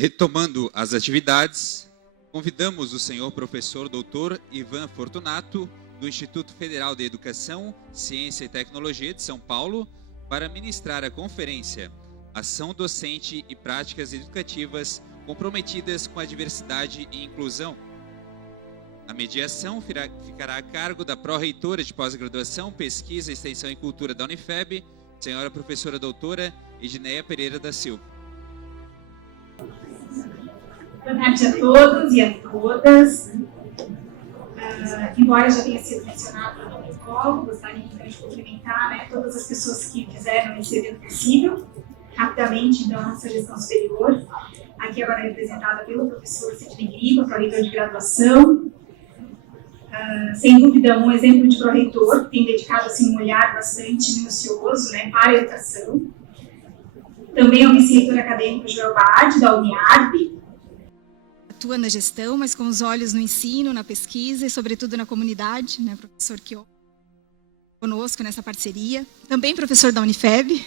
Retomando as atividades, convidamos o senhor professor Dr. Ivan Fortunato, do Instituto Federal de Educação, Ciência e Tecnologia de São Paulo, para ministrar a conferência Ação Docente e Práticas Educativas comprometidas com a diversidade e inclusão. A mediação ficará a cargo da pró-reitora de pós-graduação, pesquisa, extensão e cultura da Unifeb, senhora professora doutora Edneia Pereira da Silva. Boa tarde a todos e a todas. Embora já tenha sido mencionado no protocolo, gostaria então de cumprimentar todas as pessoas que fizeram esse evento possível. Rapidamente, então, a nossa gestão superior, aqui agora representada pelo professor Sidney Gripa, pró-reitor de graduação. Sem dúvida, um exemplo de pró-reitor, que tem dedicado assim, um olhar bastante minucioso para a educação. Também ao vice-reitor acadêmico Joel Baade, da Uniarp. Atua na gestão, mas com os olhos no ensino, na pesquisa e, sobretudo, na comunidade, professor Kio, conosco nessa parceria. Também professor da Unifeb.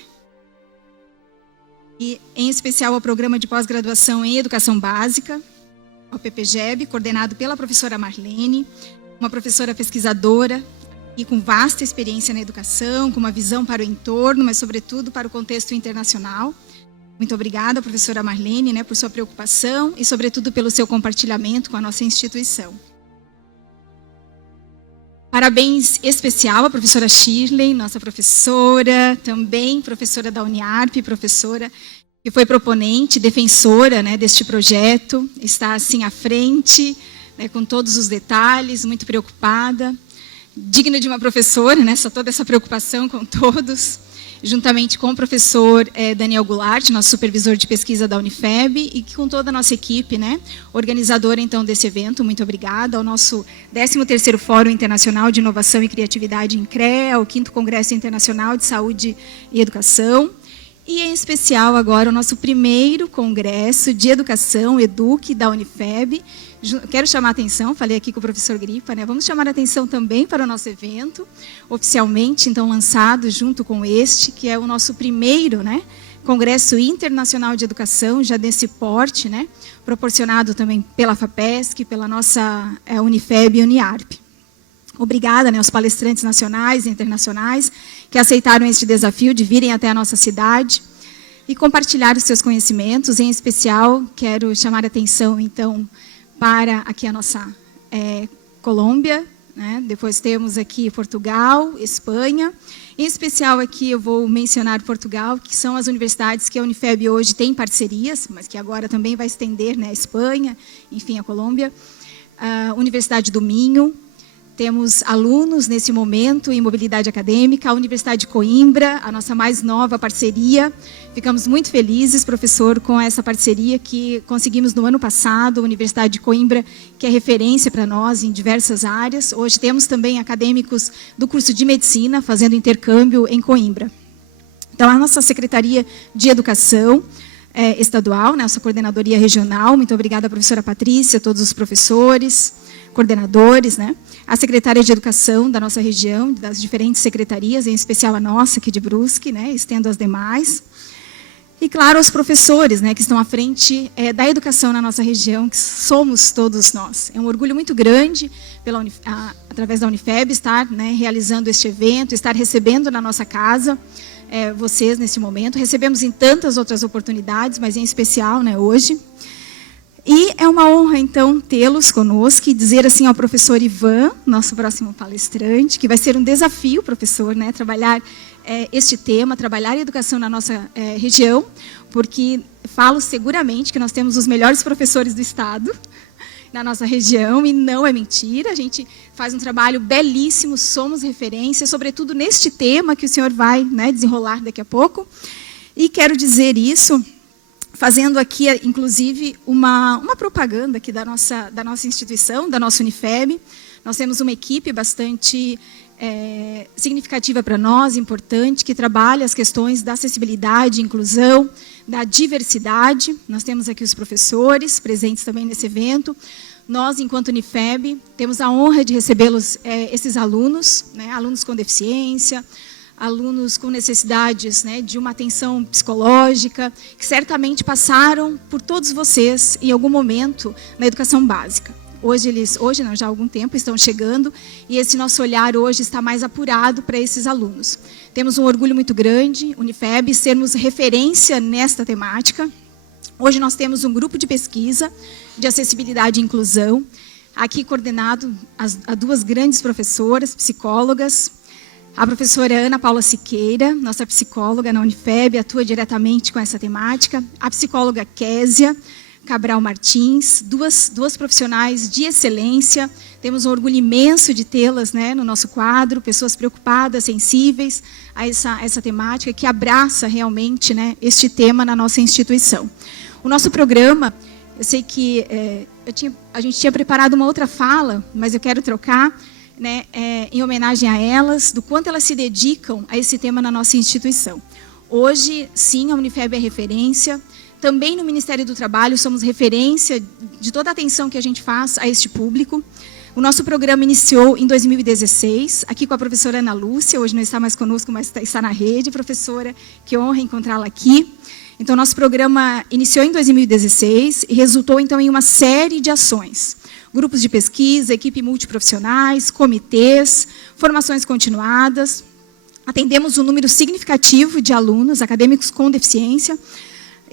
E, em especial, ao programa de pós-graduação em Educação Básica, ao PPGEB, coordenado pela professora Marlene, uma professora pesquisadora e com vasta experiência na educação, com uma visão para o entorno, mas, sobretudo, para o contexto internacional. Muito obrigada, professora Marlene, por sua preocupação e, sobretudo, pelo seu compartilhamento com a nossa instituição. Parabéns especial à professora Shirley, nossa professora, também professora da Uniarp, professora que foi proponente, defensora deste projeto, está assim à frente, com todos os detalhes, muito preocupada, digna de uma professora, toda essa preocupação com todos, juntamente com o professor Daniel Goulart, nosso supervisor de pesquisa da Unifeb, e com toda a nossa equipe, organizadora então desse evento. Muito obrigada ao nosso 13º Fórum Internacional de Inovação e Criatividade em CREA, ao 5º Congresso Internacional de Saúde e Educação, e em especial agora o nosso primeiro Congresso de Educação, EDUC, da Unifeb. Quero chamar a atenção, falei aqui com o professor Gripa, vamos chamar a atenção também para o nosso evento, oficialmente, então, lançado junto com este, que é o nosso primeiro, Congresso Internacional de Educação, já desse porte, proporcionado também pela FAPESC, pela nossa Unifeb e Uniarp. Obrigada, aos palestrantes nacionais e internacionais que aceitaram este desafio de virem até a nossa cidade e compartilhar os seus conhecimentos. Em especial, quero chamar a atenção, então, para aqui a nossa Colômbia, depois temos aqui Portugal, Espanha. Em especial aqui eu vou mencionar Portugal, que são as universidades que a Unifeb hoje tem parcerias, mas que agora também vai estender a Espanha, enfim, a Colômbia. A Universidade do Minho, temos alunos nesse momento em mobilidade acadêmica, a Universidade de Coimbra, a nossa mais nova parceria. Ficamos muito felizes, professor, com essa parceria que conseguimos no ano passado, a Universidade de Coimbra, que é referência para nós em diversas áreas. Hoje temos também acadêmicos do curso de Medicina fazendo intercâmbio em Coimbra. Então, a nossa Secretaria de Educação estadual, nossa coordenadoria regional, muito obrigada, professora Patrícia, todos os professores, coordenadores, a secretária de Educação da nossa região, das diferentes secretarias, em especial a nossa aqui de Brusque, estendo as demais. E, claro, aos professores, que estão à frente da educação na nossa região, que somos todos nós. É um orgulho muito grande, através da Unifeb, estar realizando este evento, estar recebendo na nossa casa vocês nesse momento. Recebemos em tantas outras oportunidades, mas em especial hoje. E é uma honra, então, tê-los conosco e dizer assim ao professor Ivan, nosso próximo palestrante, que vai ser um desafio, professor, trabalhar este tema, trabalhar a educação na nossa região, porque falo seguramente que nós temos os melhores professores do Estado na nossa região, e não é mentira, a gente faz um trabalho belíssimo, somos referência, sobretudo neste tema que o senhor vai desenrolar daqui a pouco. E quero dizer isso fazendo aqui, inclusive, uma propaganda aqui da nossa instituição, da nossa Unifeb. Nós temos uma equipe bastante significativa para nós, importante, que trabalha as questões da acessibilidade, inclusão, da diversidade. Nós temos aqui os professores presentes também nesse evento. Nós, enquanto Unifeb, temos a honra de recebê-los, esses alunos, alunos com deficiência, alunos com necessidades, né, de uma atenção psicológica, que certamente passaram por todos vocês em algum momento na educação básica. Hoje não, já há algum tempo estão chegando, e esse nosso olhar hoje está mais apurado para esses alunos. Temos um orgulho muito grande, Unifeb, sermos referência nesta temática. Hoje nós temos um grupo de pesquisa de acessibilidade e inclusão, aqui coordenado a duas grandes professoras, psicólogas. A professora Ana Paula Siqueira, nossa psicóloga na Unifeb, atua diretamente com essa temática. A psicóloga Késia Cabral Martins, duas profissionais de excelência. Temos um orgulho imenso de tê-las, né, no nosso quadro, pessoas preocupadas, sensíveis a essa temática, que abraça realmente, né, este tema na nossa instituição. O nosso programa, eu sei que a gente tinha preparado uma outra fala, mas eu quero trocar, né, em homenagem a elas, do quanto elas se dedicam a esse tema na nossa instituição. Hoje, sim, a Unifeb é referência. Também no Ministério do Trabalho somos referência de toda a atenção que a gente faz a este público. O nosso programa iniciou em 2016, aqui com a professora Ana Lúcia, hoje não está mais conosco, mas está na rede. Professora, que honra encontrá-la aqui. Então, nosso programa iniciou em 2016 e resultou, então, em uma série de ações. Grupos de pesquisa, equipe multiprofissionais, comitês, formações continuadas. Atendemos um número significativo de alunos acadêmicos com deficiência,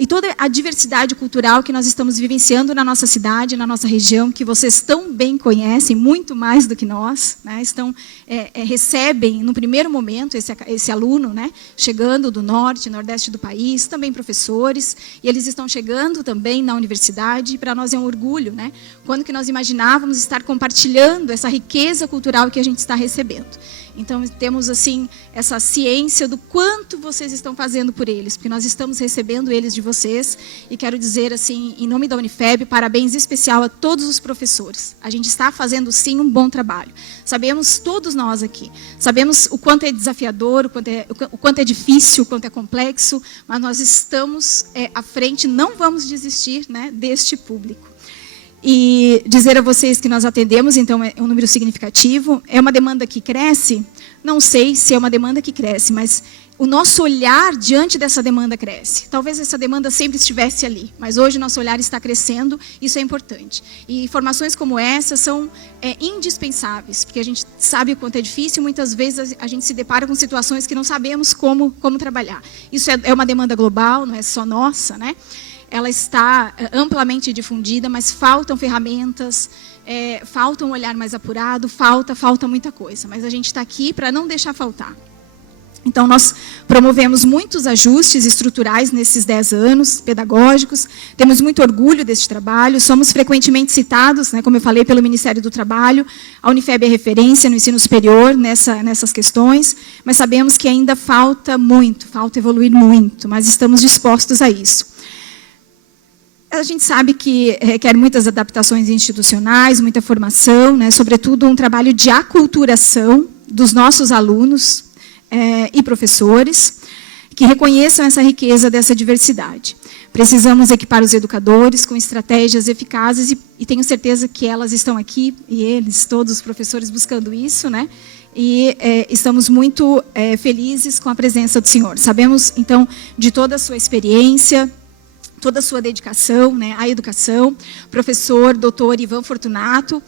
e toda a diversidade cultural que nós estamos vivenciando na nossa cidade, na nossa região, que vocês tão bem conhecem, muito mais do que nós, né, recebem, no primeiro momento, esse aluno, né, chegando do norte, nordeste do país, também professores, e eles estão chegando também na universidade, e para nós é um orgulho, né, quando que nós imaginávamos estar compartilhando essa riqueza cultural que a gente está recebendo. Então, temos, assim, essa ciência do quanto vocês estão fazendo por eles, porque nós estamos recebendo eles de vocês, e quero dizer, assim, em nome da Unifeb, parabéns especial a todos os professores. A gente está fazendo, sim, um bom trabalho. Sabemos, todos nós aqui, sabemos o quanto é desafiador, o quanto é difícil, o quanto é complexo, mas nós estamos à frente, não vamos desistir, né, deste público. E dizer a vocês que nós atendemos, então, é um número significativo. É uma demanda que cresce? Não sei se é uma demanda que cresce, mas o nosso olhar diante dessa demanda cresce. Talvez essa demanda sempre estivesse ali, mas hoje o nosso olhar está crescendo, isso é importante. E informações como essa são indispensáveis, porque a gente sabe o quanto é difícil, muitas vezes a gente se depara com situações que não sabemos como trabalhar. Isso é uma demanda global, não é só nossa, né? Ela está amplamente difundida, mas faltam ferramentas, falta um olhar mais apurado, falta muita coisa. Mas a gente está aqui para não deixar faltar. Então, nós promovemos muitos ajustes estruturais nesses 10 anos pedagógicos, temos muito orgulho deste trabalho, somos frequentemente citados, né, como eu falei, pelo Ministério do Trabalho. A Unifeb é referência no ensino superior nessas questões, mas sabemos que ainda falta evoluir muito, mas estamos dispostos a isso. A gente sabe que requer muitas adaptações institucionais, muita formação, né, sobretudo um trabalho de aculturação dos nossos alunos e professores, que reconheçam essa riqueza dessa diversidade. Precisamos equipar os educadores com estratégias eficazes e tenho certeza que elas estão aqui, e eles, todos os professores, buscando isso, né? E estamos muito felizes com a presença do senhor. Sabemos, então, de toda a sua experiência, toda a sua dedicação, né, à educação. Professor Dr. Ivan Fortunato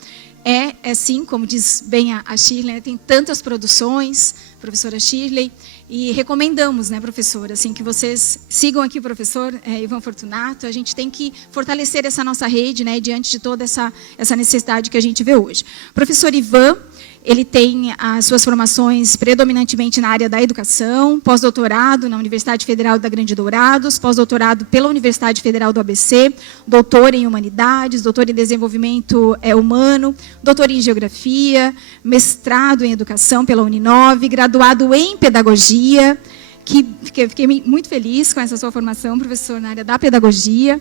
assim, como diz bem a Shirley, né, tem tantas produções, professora Shirley, e recomendamos, né, professora, assim, que vocês sigam aqui o professor Ivan Fortunato. A gente tem que fortalecer essa nossa rede, né, diante de toda essa necessidade que a gente vê hoje. Professor Ivan, ele tem as suas formações predominantemente na área da educação, pós-doutorado na Universidade Federal da Grande Dourados, pós-doutorado pela Universidade Federal do ABC, doutor em Humanidades, doutor em Desenvolvimento Humano, doutor em Geografia, mestrado em Educação pela Uninove, graduado em Pedagogia, que fiquei muito feliz com essa sua formação, professor, na área da Pedagogia.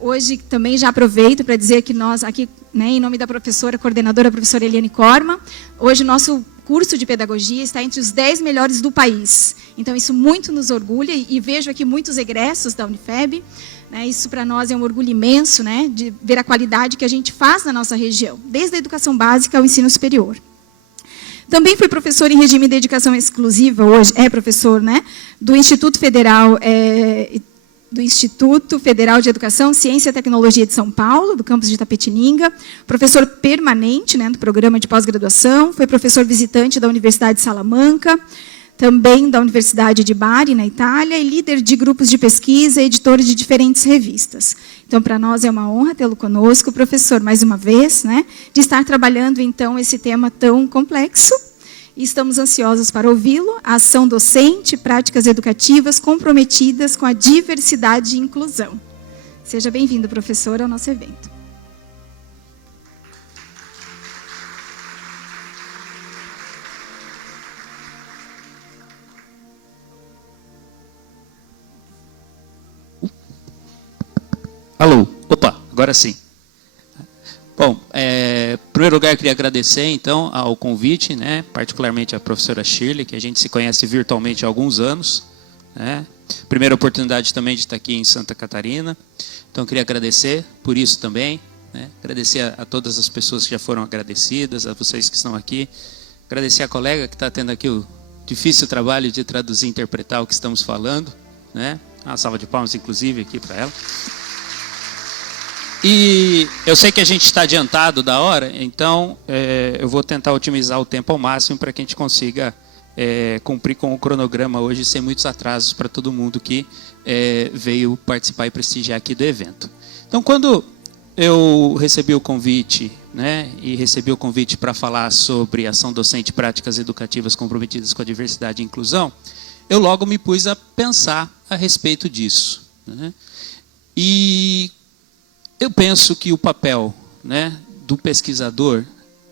Hoje também já aproveito para dizer que nós aqui, né, em nome da professora coordenadora, a professora Eliane Corma, hoje o nosso curso de pedagogia está entre os 10 melhores do país. Então isso muito nos orgulha e vejo aqui muitos egressos da Unifeb, né, isso para nós é um orgulho imenso, né, de ver a qualidade que a gente faz na nossa região, desde a educação básica ao ensino superior. Também foi professor em regime de dedicação exclusiva, hoje é professor, né, do Instituto Federal de Educação, Ciência e Tecnologia de São Paulo, do campus de Itapetininga, professor permanente, né, do programa de pós-graduação, foi professor visitante da Universidade de Salamanca, também da Universidade de Bari, na Itália, e líder de grupos de pesquisa e editor de diferentes revistas. Então, para nós é uma honra tê-lo conosco, professor, mais uma vez, né, de estar trabalhando, então, esse tema tão complexo. E estamos ansiosos para ouvi-lo. A ação docente, práticas educativas comprometidas com a diversidade e inclusão. Seja bem-vindo, professor, ao nosso evento. Alô, opa, agora sim. Bom, em primeiro lugar eu queria agradecer então ao convite, né, particularmente à professora Shirley, que a gente se conhece virtualmente há alguns anos, né, primeira oportunidade também de estar aqui em Santa Catarina, então eu queria agradecer por isso também, né, agradecer a todas as pessoas que já foram agradecidas, a vocês que estão aqui, agradecer a colega que está tendo aqui o difícil trabalho de traduzir e interpretar o que estamos falando, né, uma salva de palmas inclusive aqui para ela. E eu sei que a gente está adiantado da hora, então eu vou tentar otimizar o tempo ao máximo para que a gente consiga cumprir com o cronograma hoje sem muitos atrasos para todo mundo que veio participar e prestigiar aqui do evento. Então, quando eu recebi o convite, né, e recebi o convite para falar sobre ação docente e práticas educativas comprometidas com a diversidade e inclusão, eu logo me pus a pensar a respeito disso, né? E eu penso que o papel, né, do pesquisador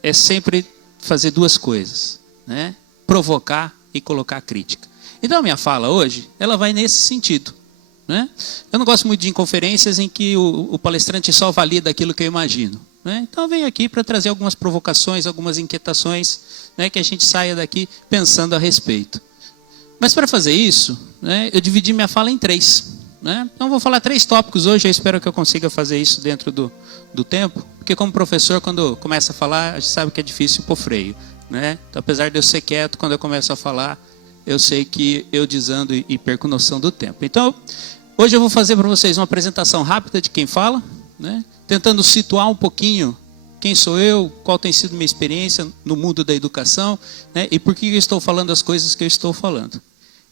é sempre fazer duas coisas, né? Provocar e colocar crítica. Então a minha fala hoje, ela vai nesse sentido, né? Eu não gosto muito de conferências em que o palestrante só valida aquilo que eu imagino, né? Então eu venho aqui para trazer algumas provocações, algumas inquietações, né, que a gente saia daqui pensando a respeito. Mas para fazer isso, né, eu dividi minha fala em três. Né? Então, vou falar 3 tópicos hoje, eu espero que eu consiga fazer isso dentro do tempo, porque como professor, quando começa a falar, a gente sabe que é difícil pôr freio, né? Então, apesar de eu ser quieto, quando eu começo a falar, eu sei que eu desando e perco noção do tempo. Então, hoje eu vou fazer para vocês uma apresentação rápida de quem fala, né? Tentando situar um pouquinho quem sou eu, qual tem sido minha experiência no mundo da educação, né? E por que eu estou falando as coisas que eu estou falando.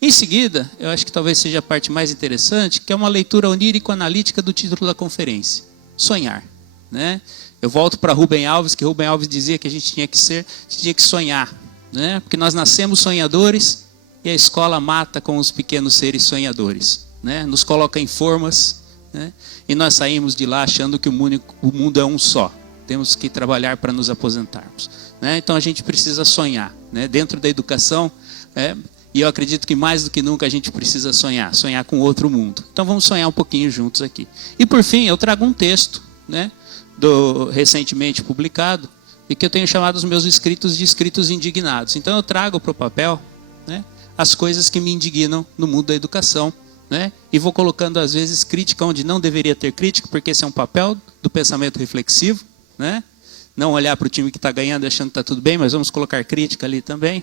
Em seguida, eu acho que talvez seja a parte mais interessante, que é uma leitura onírico-analítica do título da conferência. Sonhar, né? Eu volto para Rubem Alves, que Rubem Alves dizia que a gente tinha que sonhar, né? Porque nós nascemos sonhadores e a escola mata com os pequenos seres sonhadores, né? Nos coloca em formas, né? E nós saímos de lá achando que o mundo é um só. Temos que trabalhar para nos aposentarmos, né? Então a gente precisa sonhar, né? Dentro da educação, e eu acredito que mais do que nunca a gente precisa sonhar com outro mundo. Então vamos sonhar um pouquinho juntos aqui. E por fim, eu trago um texto, né, recentemente publicado, e que eu tenho chamado os meus escritos de escritos indignados. Então eu trago para o papel, né, as coisas que me indignam no mundo da educação, né, e vou colocando às vezes crítica onde não deveria ter crítica, porque esse é um papel do pensamento reflexivo, né? Não olhar para o time que está ganhando achando que está tudo bem, mas vamos colocar crítica ali também,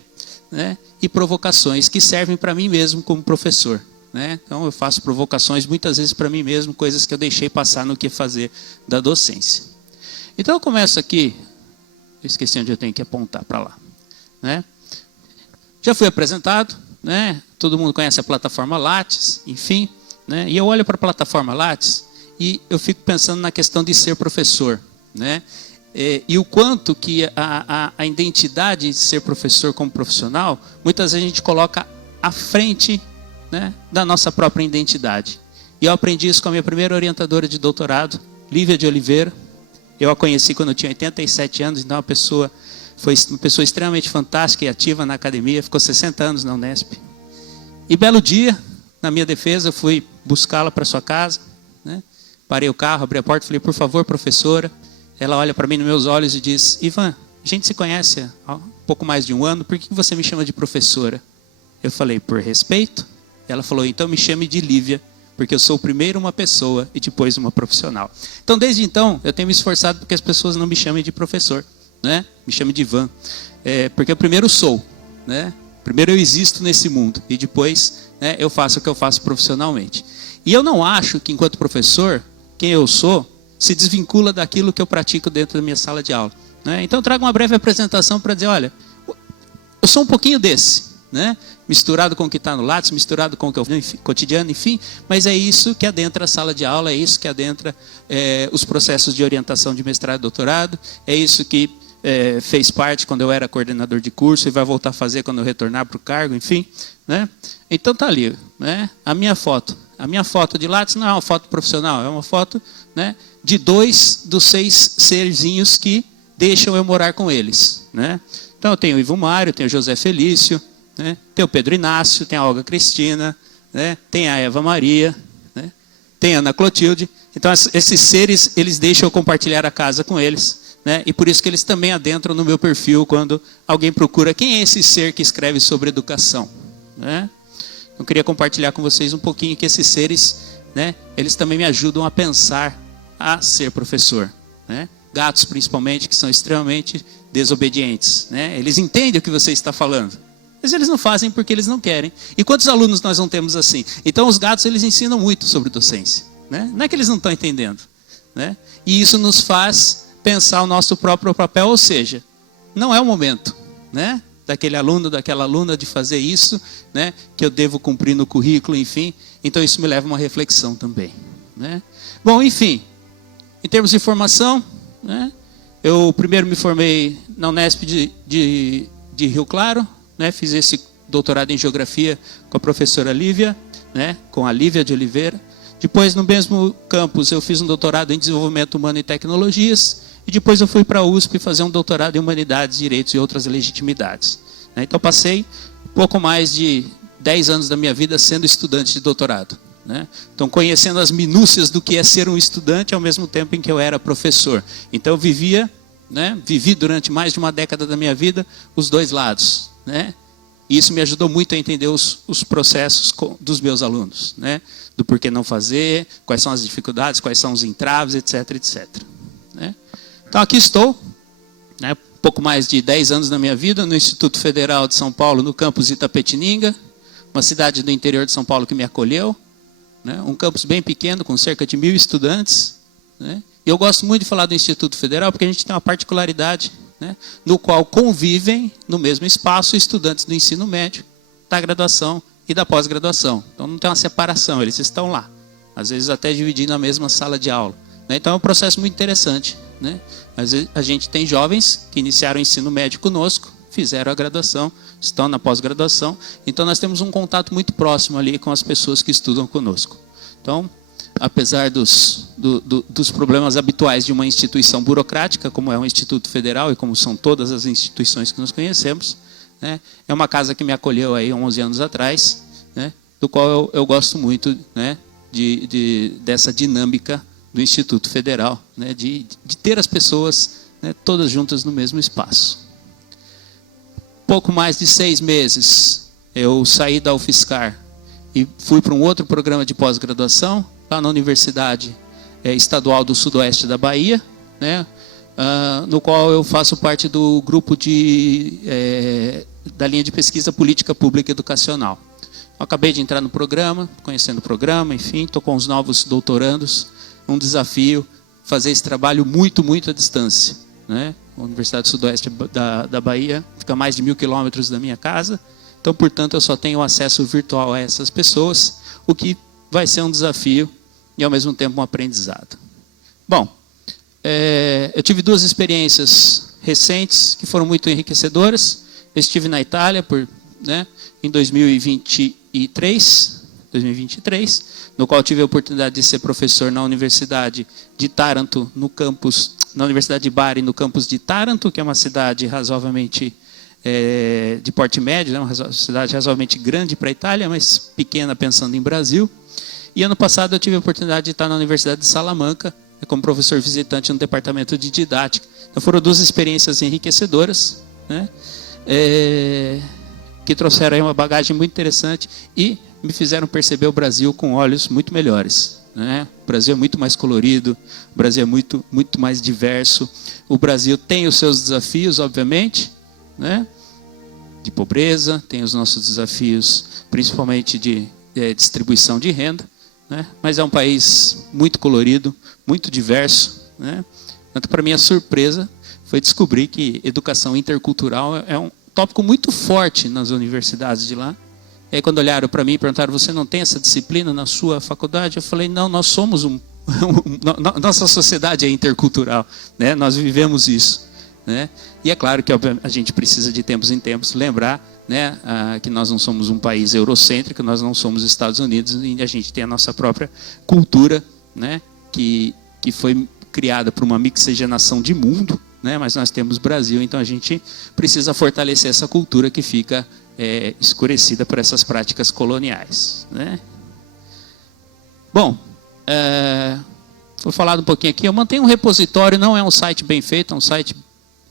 né? E provocações que servem para mim mesmo como professor, né? Então eu faço provocações muitas vezes para mim mesmo, coisas que eu deixei passar no que fazer da docência. Então eu começo aqui, eu esqueci onde eu tenho que apontar para lá, né? Já fui apresentado, né? Todo mundo conhece a plataforma Lattes, enfim, né? E eu olho para a plataforma Lattes e eu fico pensando na questão de ser professor, né? E o quanto que a identidade de ser professor como profissional, muitas vezes a gente coloca à frente, né, da nossa própria identidade. E eu aprendi isso com a minha primeira orientadora de doutorado, Lívia de Oliveira. Eu a conheci quando eu tinha 87 anos, então foi uma pessoa extremamente fantástica e ativa na academia, ficou 60 anos na Unesp. E belo dia, na minha defesa, eu fui buscá-la para sua casa, né? Parei o carro, abri a porta e falei, por favor, professora. Ela olha para mim nos meus olhos e diz, Ivan, a gente se conhece há um pouco mais de um ano, por que você me chama de professora? Eu falei, por respeito. Ela falou, então me chame de Lívia, porque eu sou primeiro uma pessoa e depois uma profissional. Então, desde então, eu tenho me esforçado para que as pessoas não me chamem de professor, né? Me chamem de Ivan. Porque eu primeiro sou, né? Primeiro eu existo nesse mundo e depois, né, eu faço o que eu faço profissionalmente. E eu não acho que, enquanto professor, quem eu sou se desvincula daquilo que eu pratico dentro da minha sala de aula, né? Então eu trago uma breve apresentação para dizer, olha, eu sou um pouquinho desse, né? Misturado com o que está no Lattes, misturado com o que eu cotidiano, enfim, mas é isso que adentra a sala de aula, é isso que adentra os processos de orientação de mestrado e doutorado, é isso que fez parte quando eu era coordenador de curso e vai voltar a fazer quando eu retornar para o cargo, enfim, né? Então tá ali, né? A minha foto de Lattes não é uma foto profissional, é uma foto, né, de 2 dos 6 serzinhos que deixam eu morar com eles, né? Então eu tenho o Ivo Mário, tenho o José Felício, né? Tem o Pedro Inácio, tem a Olga Cristina, né? Tem a Eva Maria, né? Tem a Ana Clotilde. Então esses seres, eles deixam eu compartilhar a casa com eles, né? E por isso que eles também adentram no meu perfil quando alguém procura quem é esse ser que escreve sobre educação, né? Eu queria compartilhar com vocês um pouquinho que esses seres, né, eles também me ajudam a pensar a ser professor, né? Gatos principalmente, que são extremamente desobedientes, né? Eles entendem o que você está falando, mas eles não fazem porque eles não querem. E quantos alunos nós não temos assim? Então os gatos, eles ensinam muito sobre docência, né? Não é que eles não estão entendendo, né? E isso nos faz pensar o nosso próprio papel, ou seja, não é o momento, né, daquele aluno, daquela aluna de fazer isso, né, que eu devo cumprir no currículo, enfim. Então isso me leva a uma reflexão também, né? Bom, enfim, em termos de formação, né, eu primeiro me formei na Unesp de Rio Claro, né, fiz esse doutorado em geografia com a professora Lívia, né, com a Lívia de Oliveira. Depois, no mesmo campus, eu fiz um doutorado em desenvolvimento humano e tecnologias. E depois eu fui para a USP fazer um doutorado em humanidades, direitos e outras legitimidades. Então passei pouco mais de 10 anos da minha vida sendo estudante de doutorado, né? Então conhecendo as minúcias do que é ser um estudante ao mesmo tempo em que eu era professor. Então eu vivi durante mais de uma década da minha vida os dois lados, né? E isso me ajudou muito a entender os processos dos meus alunos, né? Do porquê não fazer, quais são as dificuldades, quais são os entraves, etc, etc. Né? Então aqui estou, né, pouco mais de 10 anos da minha vida, no Instituto Federal de São Paulo, no campus Itapetininga, uma cidade do interior de São Paulo que me acolheu, né, um campus bem pequeno, com cerca de 1.000 estudantes. Né, e eu gosto muito de falar do Instituto Federal, porque a gente tem uma particularidade, né, no qual convivem no mesmo espaço estudantes do ensino médio, da graduação e da pós-graduação. Então não tem uma separação, eles estão lá, às vezes até dividindo a mesma sala de aula. Né, então é um processo muito interessante. Né? A gente tem jovens que iniciaram o ensino médio conosco, fizeram a graduação, estão na pós-graduação, então nós temos um contato muito próximo ali com as pessoas que estudam conosco. Então, apesar dos problemas habituais de uma instituição burocrática, como é o Instituto Federal e como são todas as instituições que nós conhecemos, né, é uma casa que me acolheu aí 11 anos atrás, né, do qual eu gosto muito, né, dessa dinâmica do Instituto Federal, né, de ter as pessoas, né, todas juntas no mesmo espaço. Pouco mais de 6 meses, eu saí da UFSCar e fui para um outro programa de pós-graduação, lá na Universidade Estadual do Sudoeste da Bahia, né, no qual eu faço parte do grupo da linha de pesquisa política pública educacional. Eu acabei de entrar no programa, conhecendo o programa, enfim, estou com os novos doutorandos. Um desafio fazer esse trabalho muito, muito à distância, né? A Universidade do Sudoeste da Bahia fica a mais de 1.000 quilômetros da minha casa, então, portanto, eu só tenho acesso virtual a essas pessoas, o que vai ser um desafio e, ao mesmo tempo, um aprendizado. Bom, eu tive 2 experiências recentes que foram muito enriquecedoras. Eu estive na Itália em 2023, no qual tive a oportunidade de ser professor na Universidade de Taranto, na Universidade de Bari, no campus de Taranto, que é uma cidade razoavelmente de porte médio, né, uma cidade razoavelmente grande para a Itália, mas pequena pensando em Brasil. E ano passado eu tive a oportunidade de estar na Universidade de Salamanca, como professor visitante no departamento de didática. Então foram 2 experiências enriquecedoras, né, que trouxeram aí uma bagagem muito interessante e me fizeram perceber o Brasil com olhos muito melhores, né? O Brasil é muito mais colorido, o Brasil é muito, muito mais diverso. O Brasil tem os seus desafios, obviamente, né, de pobreza, tem os nossos desafios, principalmente de distribuição de renda, né, mas é um país muito colorido, muito diverso, né. Tanto para minha surpresa foi descobrir que educação intercultural é um tópico muito forte nas universidades de lá. E aí quando olharam para mim e perguntaram, você não tem essa disciplina na sua faculdade? Eu falei, não, nós somos nossa sociedade é intercultural, né? Nós vivemos isso, né? E é claro que a gente precisa de tempos em tempos lembrar, né, que nós não somos um país eurocêntrico, nós não somos Estados Unidos, e a gente tem a nossa própria cultura, né, que foi criada por uma mixigenação de mundo, né, mas nós temos Brasil, então a gente precisa fortalecer essa cultura que fica escurecida por essas práticas coloniais, né? Bom, vou falar um pouquinho aqui. Eu mantenho um repositório, não é um site bem feito, é um site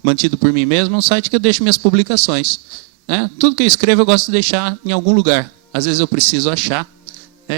mantido por mim mesmo, é um site que eu deixo minhas publicações, né? Tudo que eu escrevo eu gosto de deixar em algum lugar. Às vezes eu preciso achar,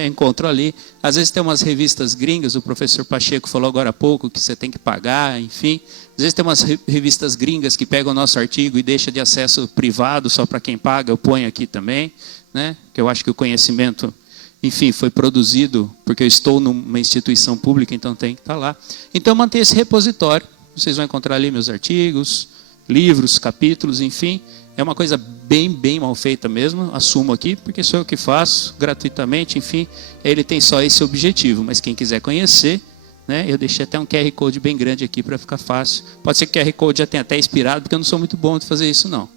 encontro ali. Às vezes tem umas revistas gringas, o professor Pacheco falou agora há pouco que você tem que pagar, enfim. Às vezes tem umas revistas gringas que pegam o nosso artigo e deixam de acesso privado só para quem paga, eu ponho aqui também, né? Que eu acho que o conhecimento, enfim, foi produzido porque eu estou numa instituição pública, então tem que estar lá. Então eu mantenho esse repositório, vocês vão encontrar ali meus artigos, livros, capítulos, enfim. É uma coisa bem mal feita mesmo, assumo aqui, porque sou eu que faço, gratuitamente, enfim. Ele tem só esse objetivo, mas quem quiser conhecer, né, eu deixei até um QR Code bem grande aqui para ficar fácil. Pode ser que o QR Code já tenha até expirado, porque eu não sou muito bom de fazer isso não.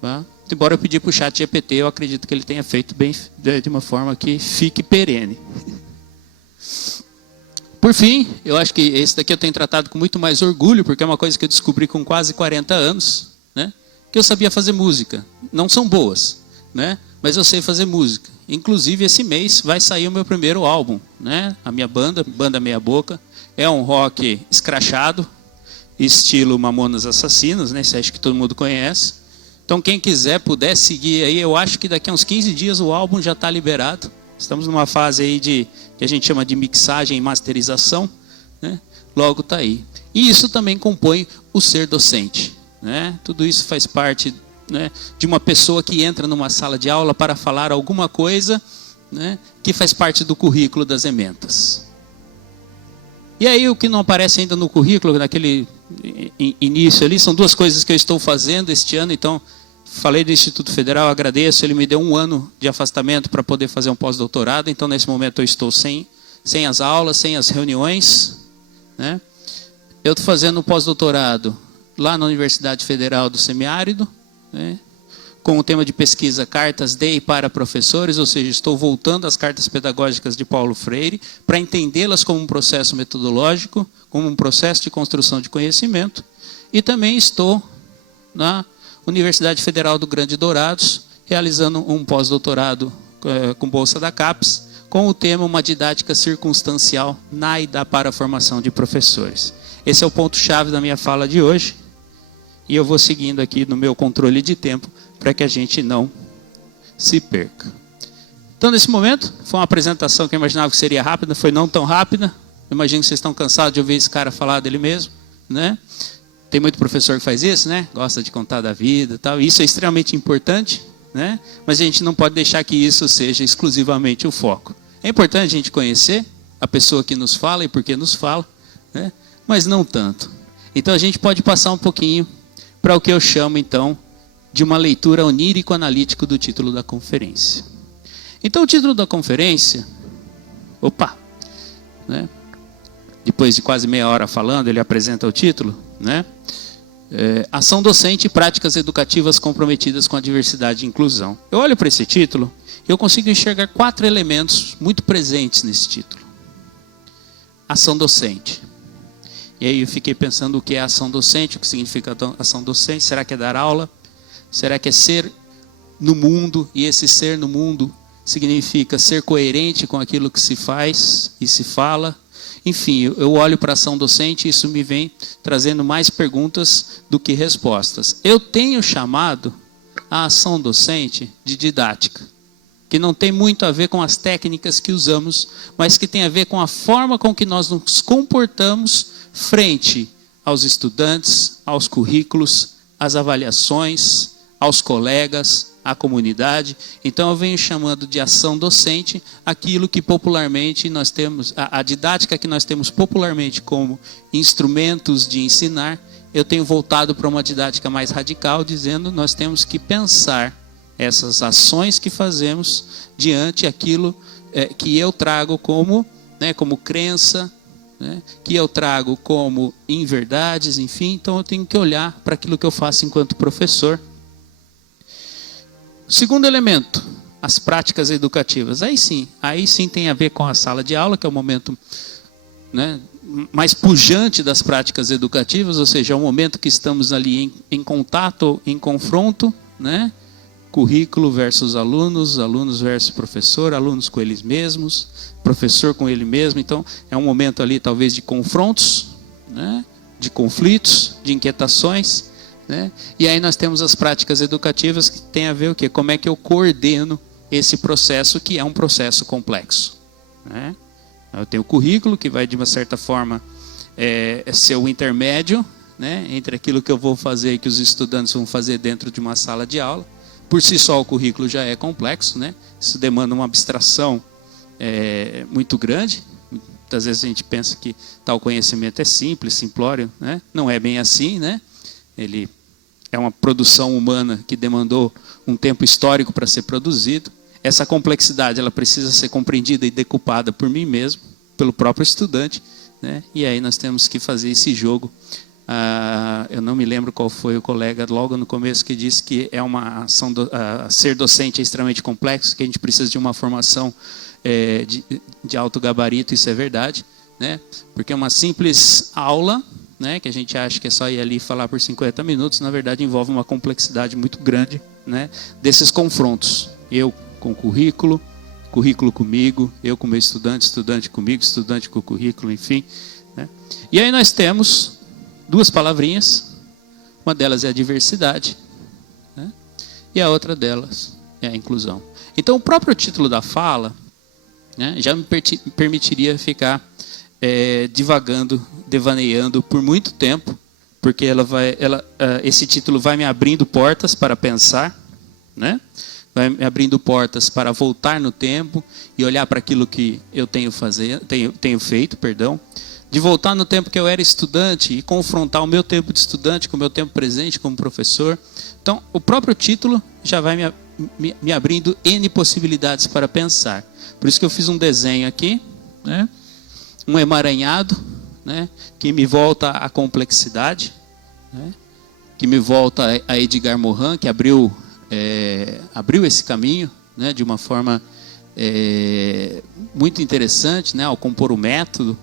Tá? Embora eu pedi para o ChatGPT, eu acredito que ele tenha feito bem, de uma forma que fique perene. Por fim, eu acho que esse daqui eu tenho tratado com muito mais orgulho, porque é uma coisa que eu descobri com quase 40 anos, né? Que eu sabia fazer música. Não são boas, né? Mas eu sei fazer música. Inclusive, esse mês vai sair o meu primeiro álbum, né? A minha banda Meia Boca, é um rock escrachado, estilo Mamonas Assassinas, né? Isso acho que todo mundo conhece. Então, quem quiser, puder seguir aí, eu acho que daqui a uns 15 dias o álbum já está liberado. Estamos numa fase aí que a gente chama de mixagem e masterização, né? Logo está aí. E isso também compõe o ser docente, né? Tudo isso faz parte, né, de uma pessoa que entra numa sala de aula para falar alguma coisa, né, que faz parte do currículo das ementas. E aí o que não aparece ainda no currículo, naquele início ali, são duas coisas que eu estou fazendo este ano. Então, falei do Instituto Federal, agradeço, ele me deu 1 ano de afastamento para poder fazer um pós-doutorado. Então, nesse momento eu estou sem as aulas, sem as reuniões, né? Eu estou fazendo um pós-doutorado lá na Universidade Federal do Semiárido, né, com o tema de pesquisa Cartas de e para professores, ou seja, estou voltando às cartas pedagógicas de Paulo Freire para entendê-las como um processo metodológico, como um processo de construção de conhecimento. E também estou na Universidade Federal do Grande Dourados, realizando um pós-doutorado com bolsa da CAPES, com o tema Uma didática circunstancial na e da para a formação de professores. Esse é o ponto-chave da minha fala de hoje. E eu vou seguindo aqui no meu controle de tempo para que a gente não se perca. Então, nesse momento, foi uma apresentação que eu imaginava que seria rápida, foi não tão rápida. Eu imagino que vocês estão cansados de ouvir esse cara falar dele mesmo, né? Tem muito professor que faz isso, né? Gosta de contar da vida e tal. Isso é extremamente importante, né? Mas a gente não pode deixar que isso seja exclusivamente o foco. É importante a gente conhecer a pessoa que nos fala e por que nos fala, né? Mas não tanto. Então, a gente pode passar um pouquinho para o que eu chamo, então, de uma leitura onírico-analítico do título da conferência. Então, o título da conferência, né? Depois de quase meia hora falando, ele apresenta o título, né? Ação docente e práticas educativas comprometidas com a diversidade e inclusão. Eu olho para esse título e eu consigo enxergar 4 elementos muito presentes nesse título. Ação docente. E aí eu fiquei pensando o que é ação docente, o que significa ação docente. Será que é dar aula? Será que é ser no mundo? E esse ser no mundo significa ser coerente com aquilo que se faz e se fala? Enfim, eu olho para a ação docente e isso me vem trazendo mais perguntas do que respostas. Eu tenho chamado a ação docente de didática, que não tem muito a ver com as técnicas que usamos, mas que tem a ver com a forma com que nós nos comportamos frente aos estudantes, aos currículos, às avaliações, aos colegas, à comunidade. Então eu venho chamando de ação docente aquilo que popularmente nós temos, a didática que nós temos popularmente como instrumentos de ensinar, eu tenho voltado para uma didática mais radical, dizendo nós temos que pensar essas ações que fazemos diante aquilo que eu trago como, como crença, que eu trago como inverdades, enfim. Então eu tenho que olhar para aquilo que eu faço enquanto professor. Segundo elemento, as práticas educativas. Aí sim tem a ver com a sala de aula, que é o momento mais pujante das práticas educativas, ou seja, é o momento que estamos ali em contato, em confronto, currículo versus alunos, alunos versus professor, alunos com eles mesmos, professor com ele mesmo. Então é um momento ali talvez de confrontos, de conflitos, de inquietações. E aí nós temos as práticas educativas que tem a ver o quê? Como é que eu coordeno esse processo, que é um processo complexo. Eu tenho o currículo, que vai de uma certa forma ser o intermédio, entre aquilo que eu vou fazer e que os estudantes vão fazer dentro de uma sala de aula. Por si só o currículo já é complexo, Isso demanda uma abstração muito grande. Muitas vezes a gente pensa que tal conhecimento é simples, simplório, Não é bem assim, Ele é uma produção humana que demandou um tempo histórico para ser produzido. Essa complexidade ela precisa ser compreendida e decupada por mim mesmo, pelo próprio estudante, E aí nós temos que fazer esse jogo. Eu não me lembro qual foi o colega logo no começo que disse que é uma ação ser docente é extremamente complexo, que a gente precisa de uma formação de alto gabarito. Isso é verdade, Porque uma simples aula, que a gente acha que é só ir ali e falar por 50 minutos, na verdade envolve uma complexidade muito grande, desses confrontos. Eu com o currículo, currículo comigo, eu com o meu estudante, estudante comigo, estudante com o currículo, enfim. E aí nós temos duas palavrinhas, uma delas é a diversidade, e a outra delas é a inclusão. Então o próprio título da fala já me permitiria ficar divagando, devaneando por muito tempo, porque esse título vai me abrindo portas para pensar, vai me abrindo portas para voltar no tempo e olhar para aquilo que eu tenho feito, de voltar no tempo que eu era estudante e confrontar o meu tempo de estudante com o meu tempo presente como professor. Então, o próprio título já vai me abrindo N possibilidades para pensar. Por isso que eu fiz um desenho aqui, um emaranhado, que me volta à complexidade, que me volta a Edgar Morin, que abriu esse caminho, de uma forma muito interessante, ao compor o método.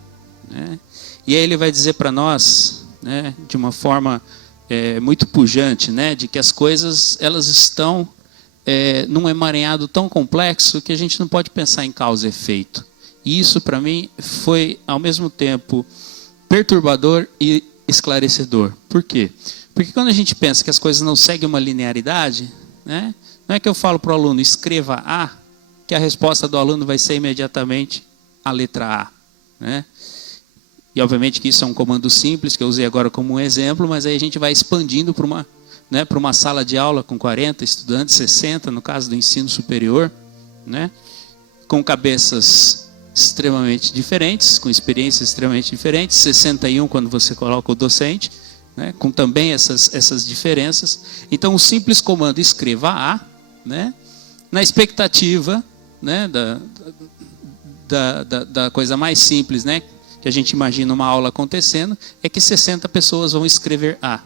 E aí ele vai dizer para nós, de uma forma muito pujante, de que as coisas elas estão num emaranhado tão complexo que a gente não pode pensar em causa e efeito. E isso para mim foi ao mesmo tempo perturbador e esclarecedor. Por quê? Porque quando a gente pensa que as coisas não seguem uma linearidade, não é que eu falo para o aluno escreva A, que a resposta do aluno vai ser imediatamente a letra A. E obviamente que isso é um comando simples, que eu usei agora como um exemplo, mas aí a gente vai expandindo para uma sala de aula com 40 estudantes, 60 no caso do ensino superior, com cabeças extremamente diferentes, com experiências extremamente diferentes, 61 quando você coloca o docente, com também essas diferenças. Então o simples comando escreva A, na expectativa da coisa mais simples, que a gente imagina uma aula acontecendo, é que 60 pessoas vão escrever A.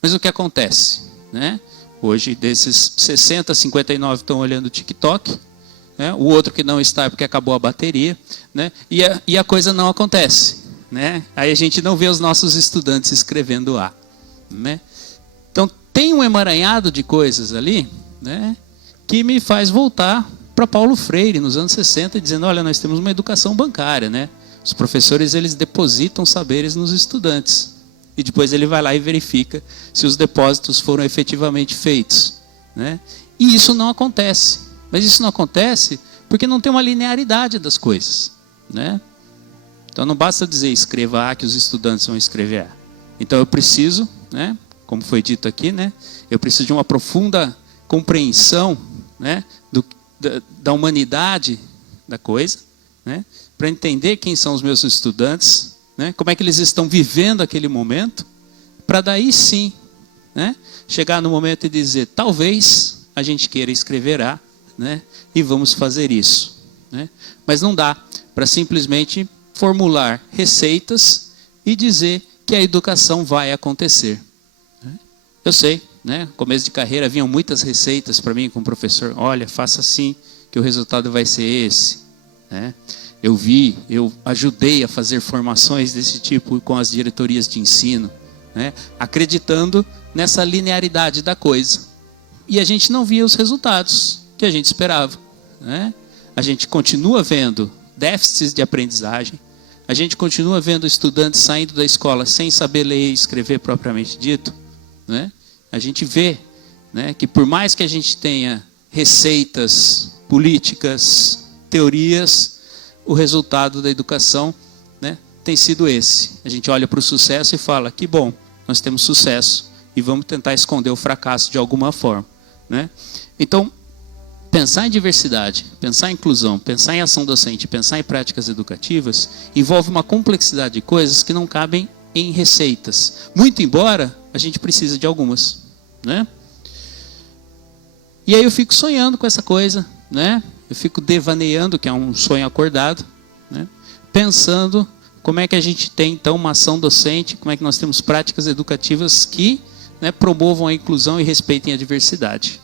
Mas o que acontece? Hoje, desses 60, 59 estão olhando o TikTok, o outro que não está é porque acabou a bateria, e a coisa não acontece. Aí a gente não vê os nossos estudantes escrevendo A. Então, tem um emaranhado de coisas ali, que me faz voltar para Paulo Freire, nos anos 60, dizendo, olha, nós temos uma educação bancária, Os professores, eles depositam saberes nos estudantes. E depois ele vai lá e verifica se os depósitos foram efetivamente feitos. E isso não acontece. Mas isso não acontece porque não tem uma linearidade das coisas. Então não basta dizer escreva A que os estudantes vão escrever A. Então eu preciso como foi dito aqui, né? Eu preciso de uma profunda compreensão, né, da humanidade da coisa, né, para entender quem são os meus estudantes, né, como é que eles estão vivendo aquele momento, para daí sim, né, chegar no momento e dizer, talvez a gente queira escrever A, né, e vamos fazer isso. Né? Mas não dá para simplesmente formular receitas e dizer que a educação vai acontecer. Eu sei, né? No começo de carreira vinham muitas receitas para mim com o professor. Olha, faça assim que o resultado vai ser esse. Né? Eu ajudei a fazer formações desse tipo com as diretorias de ensino, né? Acreditando nessa linearidade da coisa. E a gente não via os resultados que a gente esperava. Né? A gente continua vendo déficits de aprendizagem, a gente continua vendo estudantes saindo da escola sem saber ler e escrever propriamente dito. Né? A gente vê, né, que por mais que a gente tenha receitas, políticas, teorias, o resultado da educação, né, tem sido esse. A gente olha para o sucesso e fala, que bom, nós temos sucesso e vamos tentar esconder o fracasso de alguma forma. Né? Então, pensar em diversidade, pensar em inclusão, pensar em ação docente, pensar em práticas educativas, envolve uma complexidade de coisas que não cabem em receitas. Muito embora a gente precise de algumas. Né? E aí eu fico sonhando com essa coisa, né? Eu fico devaneando, que é um sonho acordado, né? Pensando como é que a gente tem então uma ação docente, como é que nós temos práticas educativas que, né, promovam a inclusão e respeitem a diversidade.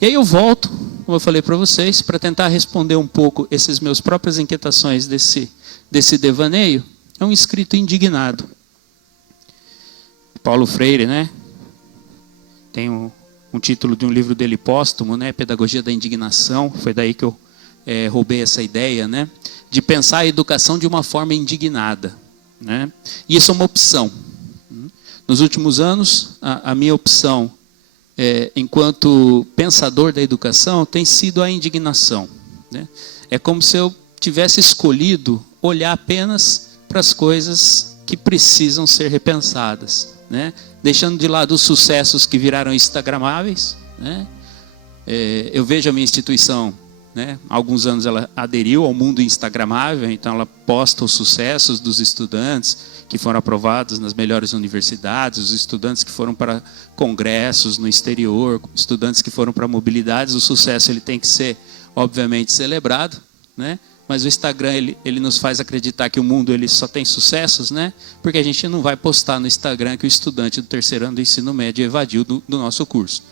E aí eu volto, como eu falei para vocês, para tentar responder um pouco essas minhas próprias inquietações desse devaneio. É um escrito indignado. Paulo Freire, né? Tem um título de um livro dele póstumo, né? Pedagogia da Indignação. Foi daí que eu roubei essa ideia, né? De pensar a educação de uma forma indignada. Né? E isso é uma opção. Nos últimos anos, a minha opção enquanto pensador da educação, tem sido a indignação. Né? É como se eu tivesse escolhido olhar apenas para as coisas que precisam ser repensadas. Né? Deixando de lado os sucessos que viraram instagramáveis. Né? Eu vejo a minha instituição, né? Há alguns anos ela aderiu ao mundo instagramável, então ela posta os sucessos dos estudantes que foram aprovados nas melhores universidades, os estudantes que foram para congressos no exterior, estudantes que foram para mobilidades. O sucesso ele tem que ser, obviamente, celebrado, né? Mas o Instagram ele nos faz acreditar que o mundo ele só tem sucessos, né? Porque a gente não vai postar no Instagram que o estudante do terceiro ano do ensino médio evadiu do nosso curso,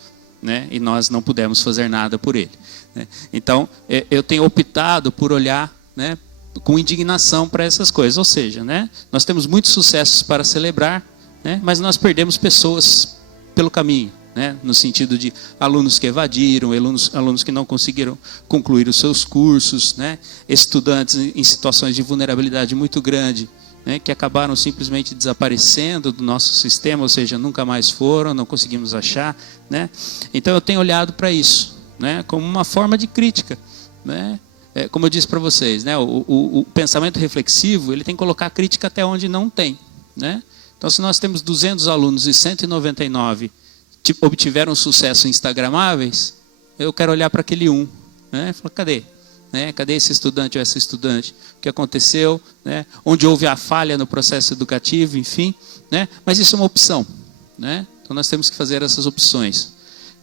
né? E nós não pudemos fazer nada por ele. Né? Então, eu tenho optado por olhar, né, com indignação para essas coisas. Ou seja, né, nós temos muitos sucessos para celebrar, né, mas nós perdemos pessoas pelo caminho. Né, no sentido de alunos que evadiram, alunos que não conseguiram concluir os seus cursos, né, estudantes em situações de vulnerabilidade muito grande, né, que acabaram simplesmente desaparecendo do nosso sistema, ou seja, nunca mais foram, não conseguimos achar. Né? Então eu tenho olhado para isso, né, como uma forma de crítica. Né? Como eu disse para vocês, né, o pensamento reflexivo ele tem que colocar a crítica até onde não tem. Né? Então se nós temos 200 alunos e 199 obtiveram sucesso instagramáveis, eu quero olhar para aquele um. Né? Falar, cadê? Né? Cadê esse estudante ou essa estudante? O que aconteceu? Né? Onde houve a falha no processo educativo, enfim. Né? Mas isso é uma opção. Né? Então nós temos que fazer essas opções.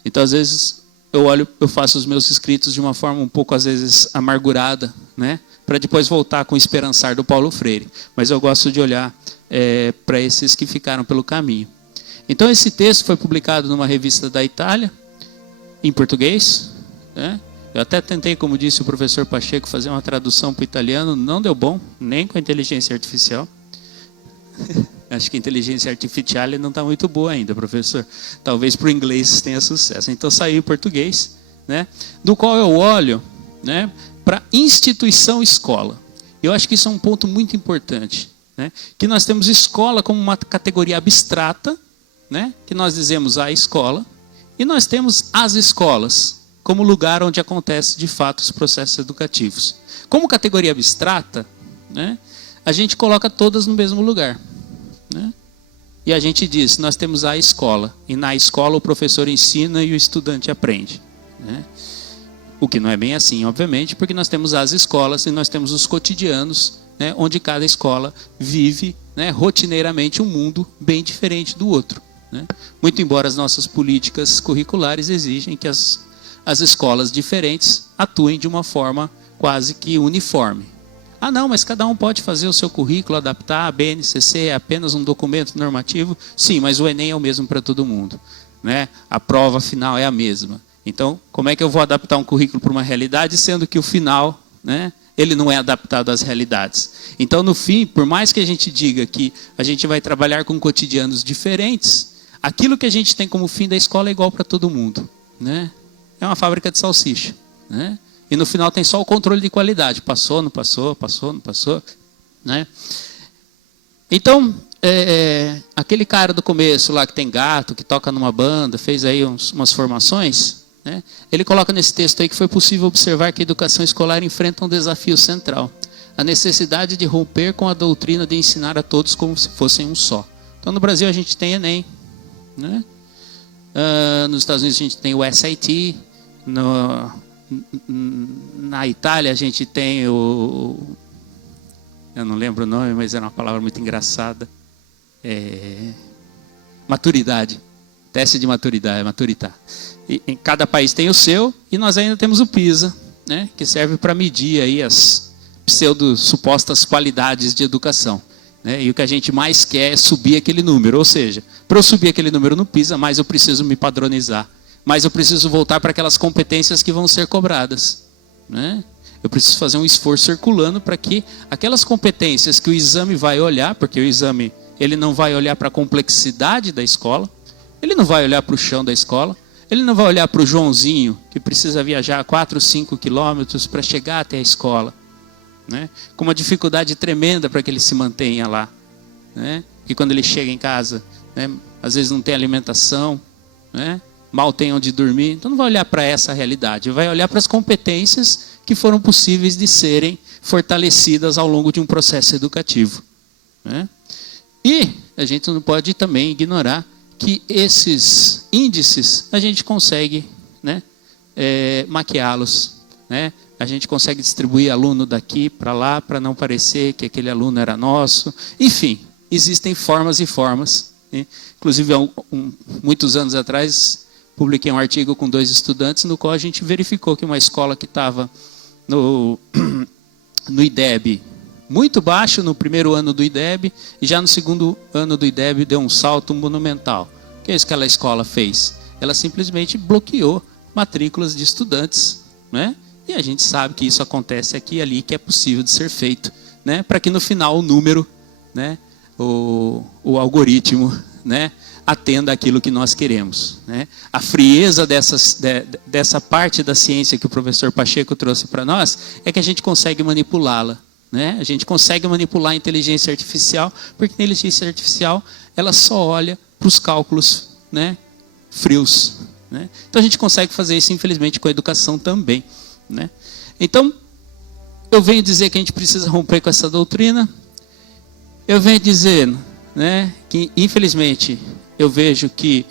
Então às vezes eu faço os meus escritos de uma forma um pouco às vezes amargurada, né? Para depois voltar com o esperançar do Paulo Freire. Mas eu gosto de olhar para esses que ficaram pelo caminho. Então esse texto foi publicado numa revista da Itália, em português. Né? Eu até tentei, como disse o professor Pacheco, fazer uma tradução para o italiano, não deu bom, nem com a inteligência artificial. Acho que a inteligência artificial não está muito boa ainda, professor. Talvez para o inglês tenha sucesso. Então saiu em português, né? Do qual eu olho, né, para instituição escola. Eu acho que isso é um ponto muito importante. Né? Que nós temos escola como uma categoria abstrata, né? Que nós dizemos a escola, e nós temos as escolas como lugar onde acontece de fato os processos educativos. Como categoria abstrata, né, a gente coloca todas no mesmo lugar. Né? e a gente diz, nós temos a escola, e na escola o professor ensina e o estudante aprende, né? O que não é bem assim, obviamente, porque nós temos as escolas e nós temos os cotidianos, né, onde cada escola vive, né, rotineiramente um mundo bem diferente do outro, né? Muito embora as nossas políticas curriculares exigem que as escolas diferentes atuem de uma forma quase que uniforme. Ah, não, mas cada um pode fazer o seu currículo, adaptar. A BNCC é apenas um documento normativo. Sim, mas o Enem é o mesmo para todo mundo, né? A prova final é a mesma. Então, como é que eu vou adaptar um currículo para uma realidade, sendo que o final, né, ele não é adaptado às realidades? Então, no fim, por mais que a gente diga que a gente vai trabalhar com cotidianos diferentes, aquilo que a gente tem como fim da escola é igual para todo mundo, né? É uma fábrica de salsicha, né? E no final tem só o controle de qualidade. Passou, não passou, passou, não passou, né? Então, aquele cara do começo lá que tem gato, que toca numa banda, fez aí umas formações, né? Ele coloca nesse texto aí que foi possível observar que a educação escolar enfrenta um desafio central. A necessidade de romper com a doutrina de ensinar a todos como se fossem um só. Então no Brasil a gente tem Enem, né? Nos Estados Unidos a gente tem o SAT, na Itália a gente tem eu não lembro o nome, mas era uma palavra muito engraçada, maturidade, teste de maturidade, maturità. E em cada país tem o seu, e nós ainda temos o PISA, né, que serve para medir aí as pseudo-supostas qualidades de educação, né, e o que a gente mais quer é subir aquele número, ou seja, para eu subir aquele número no PISA, mais eu preciso me padronizar, mas eu preciso voltar para aquelas competências que vão ser cobradas, né? Eu preciso fazer um esforço circulando para que aquelas competências que o exame vai olhar, porque o exame ele não vai olhar para a complexidade da escola, ele não vai olhar para o chão da escola, ele não vai olhar para o Joãozinho, que precisa viajar 4, 5 quilômetros para chegar até a escola, né? Com uma dificuldade tremenda para que ele se mantenha lá, né? E quando ele chega em casa, né, às vezes não tem alimentação, né? Mal tem onde dormir. Então não vai olhar para essa realidade, vai olhar para as competências que foram possíveis de serem fortalecidas ao longo de um processo educativo, né? E a gente não pode também ignorar que esses índices a gente consegue, né, maquiá-los, né? A gente consegue distribuir aluno daqui para lá para não parecer que aquele aluno era nosso. Enfim, existem formas e formas, né? Inclusive, muitos anos atrás, publiquei um artigo com 2 estudantes, no qual a gente verificou que uma escola que estava no IDEB muito baixo, no primeiro ano do IDEB, e já no segundo ano do IDEB deu um salto monumental. O que é isso que aquela escola fez? Ela simplesmente bloqueou matrículas de estudantes, né? E a gente sabe que isso acontece aqui e ali, que é possível de ser feito, né? Para que no final o número, né, o algoritmo, né, atenda àquilo que nós queremos, né? A frieza dessa parte da ciência que o professor Pacheco trouxe para nós é que a gente consegue manipulá-la, né? A gente consegue manipular a inteligência artificial, porque a inteligência artificial ela só olha para os cálculos, né, frios, né? Então a gente consegue fazer isso, infelizmente, com a educação também, né? Então eu venho dizer que a gente precisa romper com essa doutrina. Eu venho dizendo, né, que infelizmente eu vejo que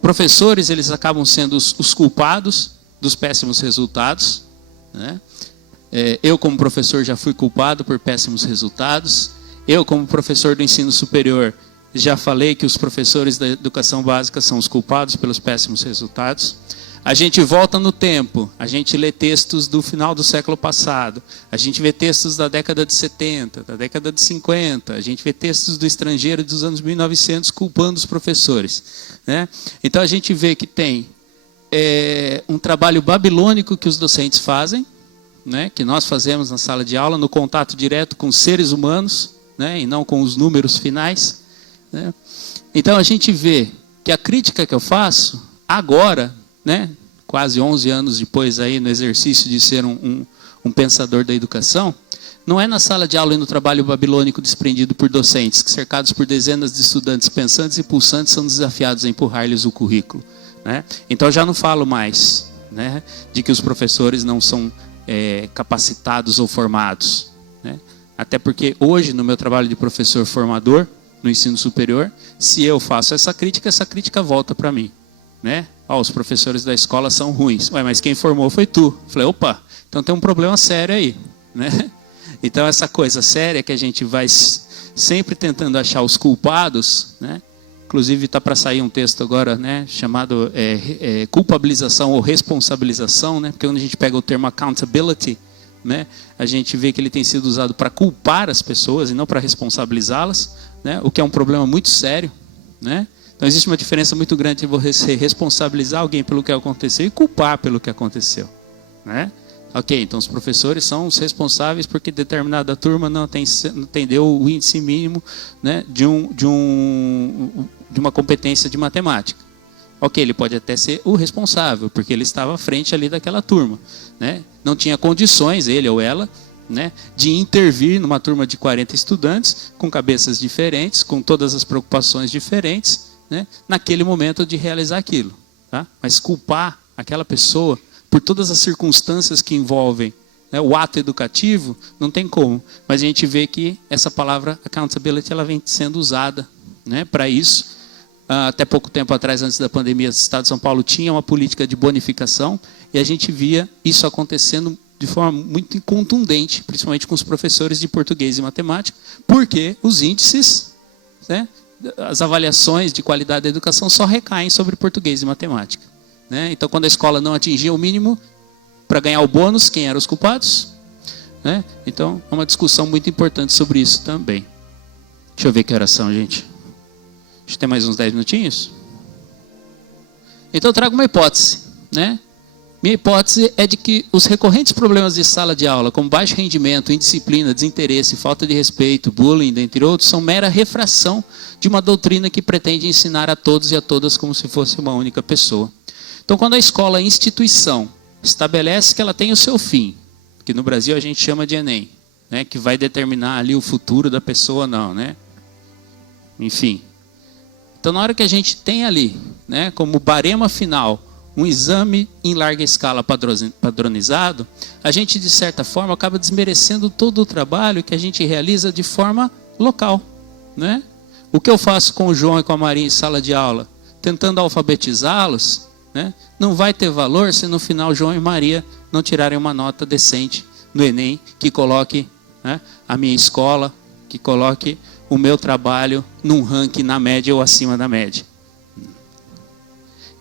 professores eles acabam sendo os culpados dos péssimos resultados, né? Eu como professor já fui culpado por péssimos resultados. Eu como professor do ensino superior já falei que os professores da educação básica são os culpados pelos péssimos resultados. A gente volta no tempo, a gente lê textos do final do século passado, a gente vê textos da década de 70, da década de 50, a gente vê textos do estrangeiro dos anos 1900 culpando os professores, né? Então a gente vê que tem um trabalho babilônico que os docentes fazem, né? Que nós fazemos na sala de aula, no contato direto com seres humanos, né? E não com os números finais, né? Então a gente vê que a crítica que eu faço agora, né, quase 11 anos depois aí no exercício de ser um pensador da educação, não é na sala de aula e no trabalho babilônico desprendido por docentes, que cercados por dezenas de estudantes pensantes e pulsantes são desafiados a empurrar-lhes o currículo, né? Então eu já não falo mais, né, de que os professores não são capacitados ou formados, né? Até porque hoje no meu trabalho de professor formador, no ensino superior, se eu faço essa crítica volta para mim, né? Os professores da escola são ruins. Ué, mas quem formou foi tu. Falei, opa, então tem um problema sério aí, né? Então essa coisa séria que a gente vai sempre tentando achar os culpados, né? Inclusive está para sair um texto agora, né, chamado culpabilização ou responsabilização, né? Porque quando a gente pega o termo accountability, né, a gente vê que ele tem sido usado para culpar as pessoas e não para responsabilizá-las, né? O que é um problema muito sério, né? Então existe uma diferença muito grande entre você responsabilizar alguém pelo que aconteceu e culpar pelo que aconteceu, né? Ok, então os professores são os responsáveis porque determinada turma não atendeu o índice mínimo, né, de uma competência de matemática. Ok, ele pode até ser o responsável, porque ele estava à frente ali daquela turma, né? Não tinha condições, ele ou ela, né, de intervir numa turma de 40 estudantes, com cabeças diferentes, com todas as preocupações diferentes, né, naquele momento de realizar aquilo. Tá? Mas culpar aquela pessoa por todas as circunstâncias que envolvem, né, o ato educativo, não tem como. Mas a gente vê que essa palavra accountability ela vem sendo usada, né, para isso. Até pouco tempo atrás, antes da pandemia, o Estado de São Paulo tinha uma política de bonificação e a gente via isso acontecendo de forma muito contundente, principalmente com os professores de português e matemática, porque os índices, né, as avaliações de qualidade da educação só recaem sobre português e matemática. Né? Então, quando a escola não atingia o mínimo para ganhar o bônus, quem eram os culpados? Né? Então, é uma discussão muito importante sobre isso também. Deixa eu ver que horas são, gente. Deixa eu ter mais uns 10 minutinhos. Então, eu trago uma hipótese. Né? Minha hipótese é de que os recorrentes problemas de sala de aula, como baixo rendimento, indisciplina, desinteresse, falta de respeito, bullying, dentre outros, são mera refração de uma doutrina que pretende ensinar a todos e a todas como se fosse uma única pessoa. Então, quando a escola, a instituição, estabelece que ela tem o seu fim, que no Brasil a gente chama de Enem, né, que vai determinar ali o futuro da pessoa, não, né? Enfim. Então, na hora que a gente tem ali, né, como barema final, um exame em larga escala padronizado, a gente, de certa forma, acaba desmerecendo todo o trabalho que a gente realiza de forma local, né? O que eu faço com o João e com a Maria em sala de aula, tentando alfabetizá-los, né, não vai ter valor se no final João e Maria não tirarem uma nota decente no Enem, que coloque, né, a minha escola, que coloque o meu trabalho num ranking na média ou acima da média.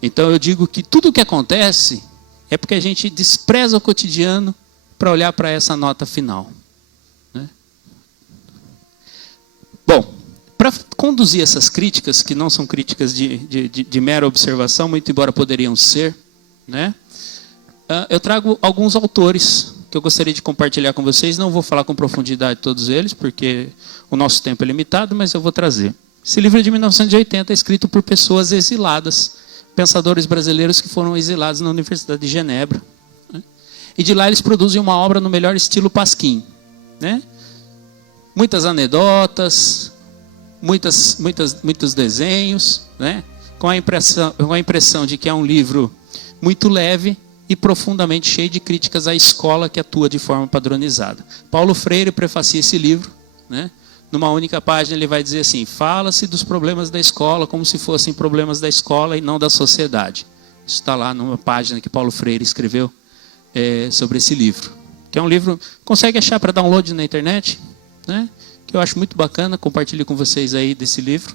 Então eu digo que tudo o que acontece é porque a gente despreza o cotidiano para olhar para essa nota final. Né? Bom, para conduzir essas críticas, que não são críticas de mera observação, muito embora poderiam ser, né, eu trago alguns autores que eu gostaria de compartilhar com vocês. Não vou falar com profundidade todos eles, porque o nosso tempo é limitado, mas eu vou trazer. Esse livro é de 1980, escrito por pessoas exiladas, pensadores brasileiros que foram exilados na Universidade de Genebra. Né? E de lá eles produzem uma obra no melhor estilo Pasquim. Né? Muitas anedotas, muitos desenhos, né? com a impressão de que é um livro muito leve e profundamente cheio de críticas à escola que atua de forma padronizada. Paulo Freire prefacia esse livro, né? Numa única página ele vai dizer assim: fala-se dos problemas da escola como se fossem problemas da escola e não da sociedade. Isso está lá numa página que Paulo Freire escreveu sobre esse livro. Que é um livro, consegue achar para download na internet, né? Que eu acho muito bacana, compartilho com vocês aí desse livro.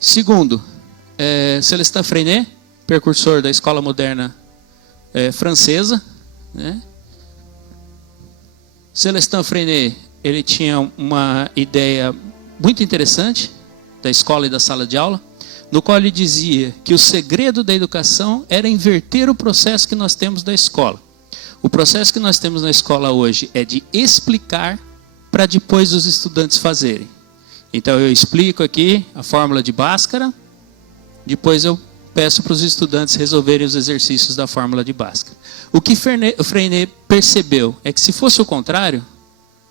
Segundo, Celestin Freinet, precursor da escola moderna francesa. Né? Celestin Freinet, ele tinha uma ideia muito interessante da escola e da sala de aula, no qual ele dizia que o segredo da educação era inverter o processo que nós temos da escola. O processo que nós temos na escola hoje é de explicar para depois os estudantes fazerem. Então eu explico aqui a fórmula de Bhaskara, depois eu peço para os estudantes resolverem os exercícios da fórmula de Bhaskara. O que Freinet percebeu é que se fosse o contrário,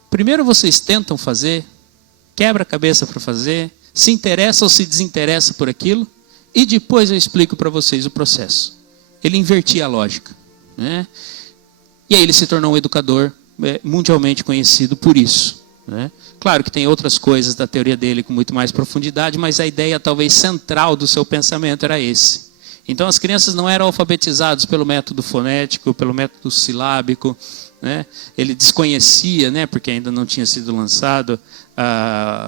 primeiro vocês tentam fazer, quebra a cabeça para fazer, se interessa ou se desinteressa por aquilo, e depois eu explico para vocês o processo. Ele invertia a lógica. Né? E aí ele se tornou um educador mundialmente conhecido por isso. né? Claro que tem outras coisas da teoria dele com muito mais profundidade, mas a ideia talvez central do seu pensamento era esse. Então as crianças não eram alfabetizadas pelo método fonético, pelo método silábico, né? Ele desconhecia, né, porque ainda não tinha sido lançado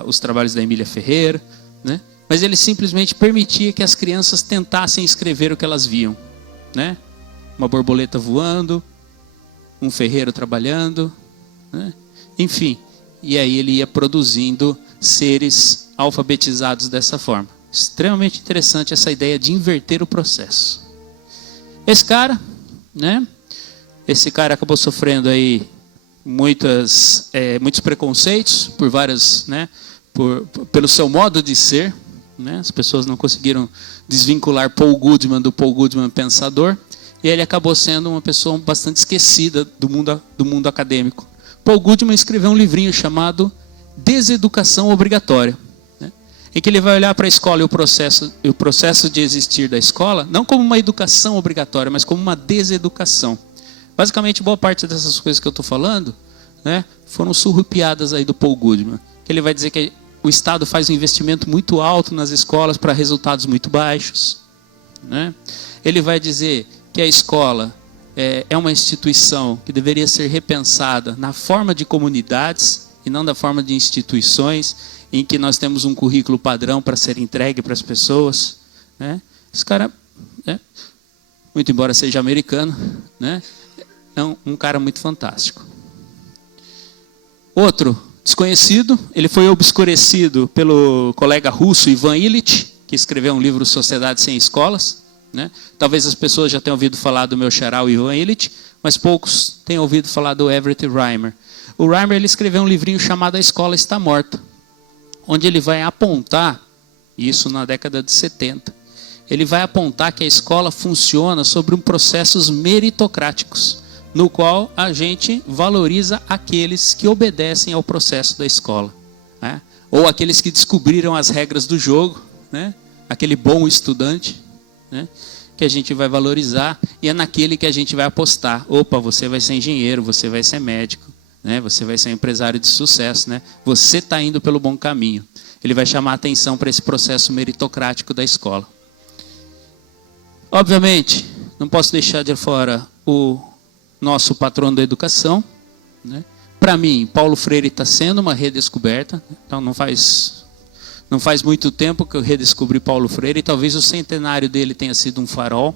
os trabalhos da Emília Ferreira, né? Mas ele simplesmente permitia que as crianças tentassem escrever o que elas viam, né? Uma borboleta voando, um ferreiro trabalhando, né? Enfim, e aí ele ia produzindo seres alfabetizados dessa forma. Extremamente interessante essa ideia de inverter o processo. Esse cara, né? Esse cara acabou sofrendo aí muitos preconceitos por várias, né? Pelo seu modo de ser, né? As pessoas não conseguiram desvincular Paul Goodman do Paul Goodman pensador, e ele acabou sendo uma pessoa bastante esquecida do mundo acadêmico. Paul Goodman escreveu um livrinho chamado Deseducação Obrigatória, né? Em que ele vai olhar para a escola e o processo de existir da escola, não como uma educação obrigatória, mas como uma deseducação. Basicamente, boa parte dessas coisas que eu estou falando, né, foram surrupiadas aí do Paul Goodman. Ele vai dizer que o Estado faz um investimento muito alto nas escolas para resultados muito baixos, né? Ele vai dizer que a escola é uma instituição que deveria ser repensada na forma de comunidades e não da forma de instituições, em que nós temos um currículo padrão para ser entregue para as pessoas, né? Esse cara, né, muito embora seja americano, né, é um cara muito fantástico. Outro desconhecido, ele foi obscurecido pelo colega russo Ivan Illich, que escreveu um livro Sociedade Sem Escolas, né? Talvez as pessoas já tenham ouvido falar do meu xará, o Ivan Illich, mas poucos tenham ouvido falar do Everett Reimer. O Reimer, ele escreveu um livrinho chamado A Escola Está Morta, onde ele vai apontar, isso na década de 70, ele vai apontar que a escola funciona sobre processos meritocráticos, no qual a gente valoriza aqueles que obedecem ao processo da escola, né? Ou aqueles que descobriram as regras do jogo, né? Aquele bom estudante, né, que a gente vai valorizar, e é naquele que a gente vai apostar. Opa, você vai ser engenheiro, você vai ser médico, né, você vai ser empresário de sucesso, né? Você está indo pelo bom caminho. Ele vai chamar a atenção para esse processo meritocrático da escola. Obviamente, não posso deixar de fora o nosso patrono da educação, né? Para mim, Paulo Freire está sendo uma redescoberta. Então não faz muito tempo que eu redescobri Paulo Freire, e talvez o centenário dele tenha sido um farol,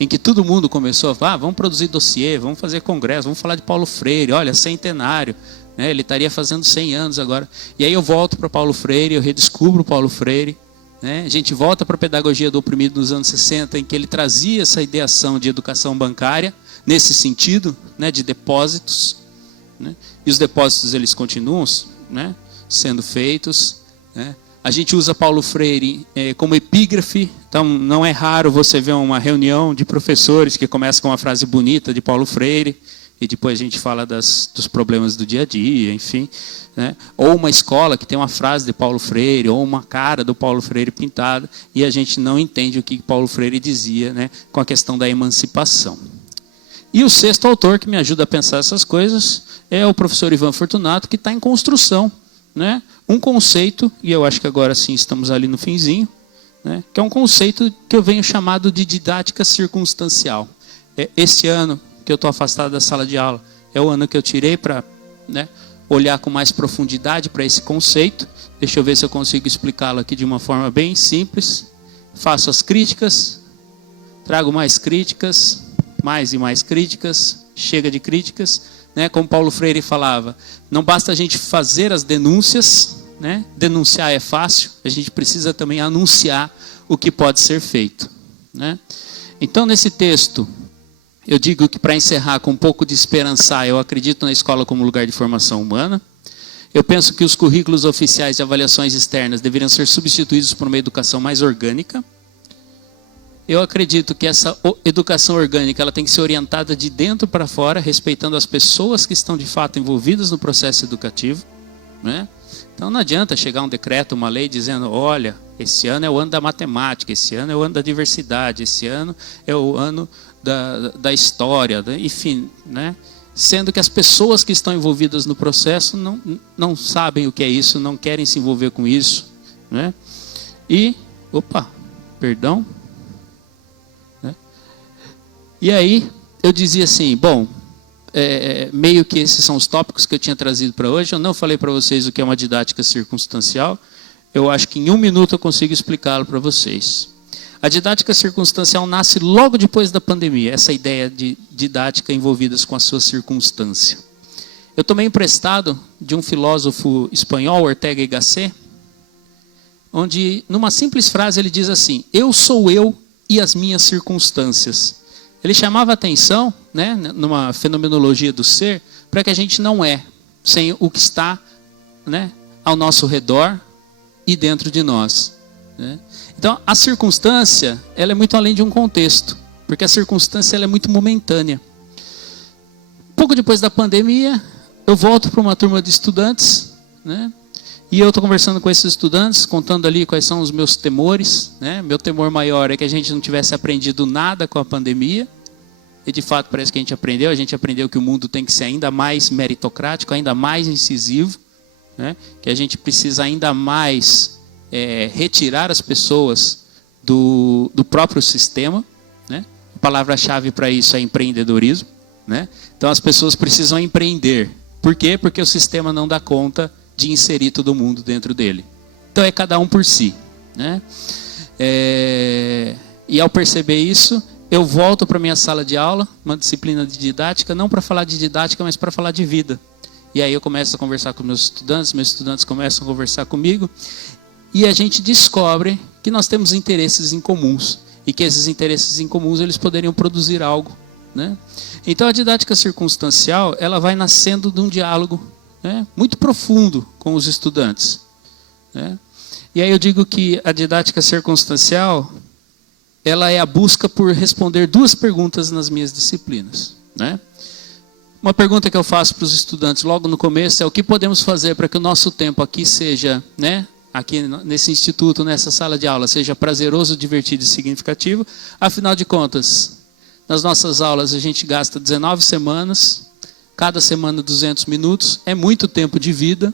em que todo mundo começou a falar, vamos produzir dossiê, vamos fazer congresso, vamos falar de Paulo Freire, olha, centenário, né? Ele estaria fazendo 100 anos agora. E aí eu volto para Paulo Freire, eu redescubro Paulo Freire, né? A gente volta para a pedagogia do oprimido nos anos 60, em que ele trazia essa ideação de educação bancária, nesse sentido, né, de depósitos, né? E os depósitos eles continuam, né, sendo feitos, né? A gente usa Paulo Freire como epígrafe, então não é raro você ver uma reunião de professores que começa com uma frase bonita de Paulo Freire, e depois a gente fala dos problemas do dia a dia, enfim, né? Ou uma escola que tem uma frase de Paulo Freire, ou uma cara do Paulo Freire pintada, e a gente não entende o que Paulo Freire dizia, né, com a questão da emancipação. E o sexto autor que me ajuda a pensar essas coisas é o professor Ivan Fortunato, que está em construção, né? Um conceito, e eu acho que agora sim estamos ali no finzinho, né? Que é um conceito que eu venho chamado de didática circunstancial. Esse ano que eu estou afastado da sala de aula é o ano que eu tirei para, né, olhar com mais profundidade para esse conceito. Deixa eu ver se eu consigo explicá-lo aqui de uma forma bem simples. Faço as críticas, trago mais críticas, mais e mais críticas, chega de críticas, né? Como Paulo Freire falava, não basta a gente fazer as denúncias, né? Denunciar é fácil, a gente precisa também anunciar o que pode ser feito, né? Então, nesse texto, eu digo que, para encerrar com um pouco de esperançar, eu acredito na escola como lugar de formação humana. Eu penso que os currículos oficiais de avaliações externas deveriam ser substituídos por uma educação mais orgânica. Eu acredito que essa educação orgânica ela tem que ser orientada de dentro para fora, respeitando as pessoas que estão de fato envolvidas no processo educativo, né? Então não adianta chegar um decreto, uma lei dizendo, olha, esse ano é o ano da matemática, esse ano é o ano da diversidade, esse ano é o ano da história, enfim, né? sendo que as pessoas que estão envolvidas no processo não sabem o que é isso, não querem se envolver com isso, né? E, perdão. Né? E aí, eu dizia assim, bom, meio que esses são os tópicos que eu tinha trazido para hoje. Eu não falei para vocês o que é uma didática circunstancial. Eu acho que em 1 minuto eu consigo explicá-lo para vocês. A didática circunstancial nasce logo depois da pandemia, essa ideia de didática envolvidas com a sua circunstância. Eu tomei emprestado de um filósofo espanhol, Ortega y Gasset, onde, numa simples frase, ele diz assim: eu sou eu e as minhas circunstâncias. Ele chamava a atenção, né, numa fenomenologia do ser, para que a gente não é sem o que está, né, ao nosso redor e dentro de nós. Né? Então, a circunstância, ela é muito além de um contexto, porque a circunstância ela é muito momentânea. Pouco depois da pandemia, eu volto para uma turma de estudantes, né? E eu estou conversando com esses estudantes, contando ali quais são os meus temores, né? Meu temor maior é que a gente não tivesse aprendido nada com a pandemia, e de fato parece que a gente aprendeu que o mundo tem que ser ainda mais meritocrático, ainda mais incisivo, né? Que a gente precisa ainda mais retirar as pessoas do próprio sistema, né? A palavra-chave para isso é empreendedorismo, né? Então as pessoas precisam empreender. Por quê? Porque o sistema não dá conta de inserir todo mundo dentro dele. Então é cada um por si, né? E ao perceber isso, eu volto para a minha sala de aula, uma disciplina de didática, não para falar de didática, mas para falar de vida. E aí eu começo a conversar com meus estudantes começam a conversar comigo, e a gente descobre que nós temos interesses em comuns, e que esses interesses em comuns eles poderiam produzir algo, né? Então a didática circunstancial, ela vai nascendo de um diálogo, né, muito profundo com os estudantes, né? E aí eu digo que a didática circunstancial, ela é a busca por responder 2 perguntas nas minhas disciplinas, né? Uma pergunta que eu faço para os estudantes logo no começo é: o que podemos fazer para que o nosso tempo aqui seja, né, aqui nesse instituto, nessa sala de aula, seja prazeroso, divertido e significativo? Afinal de contas, nas nossas aulas a gente gasta 19 semanas, cada semana 200 minutos, é muito tempo de vida,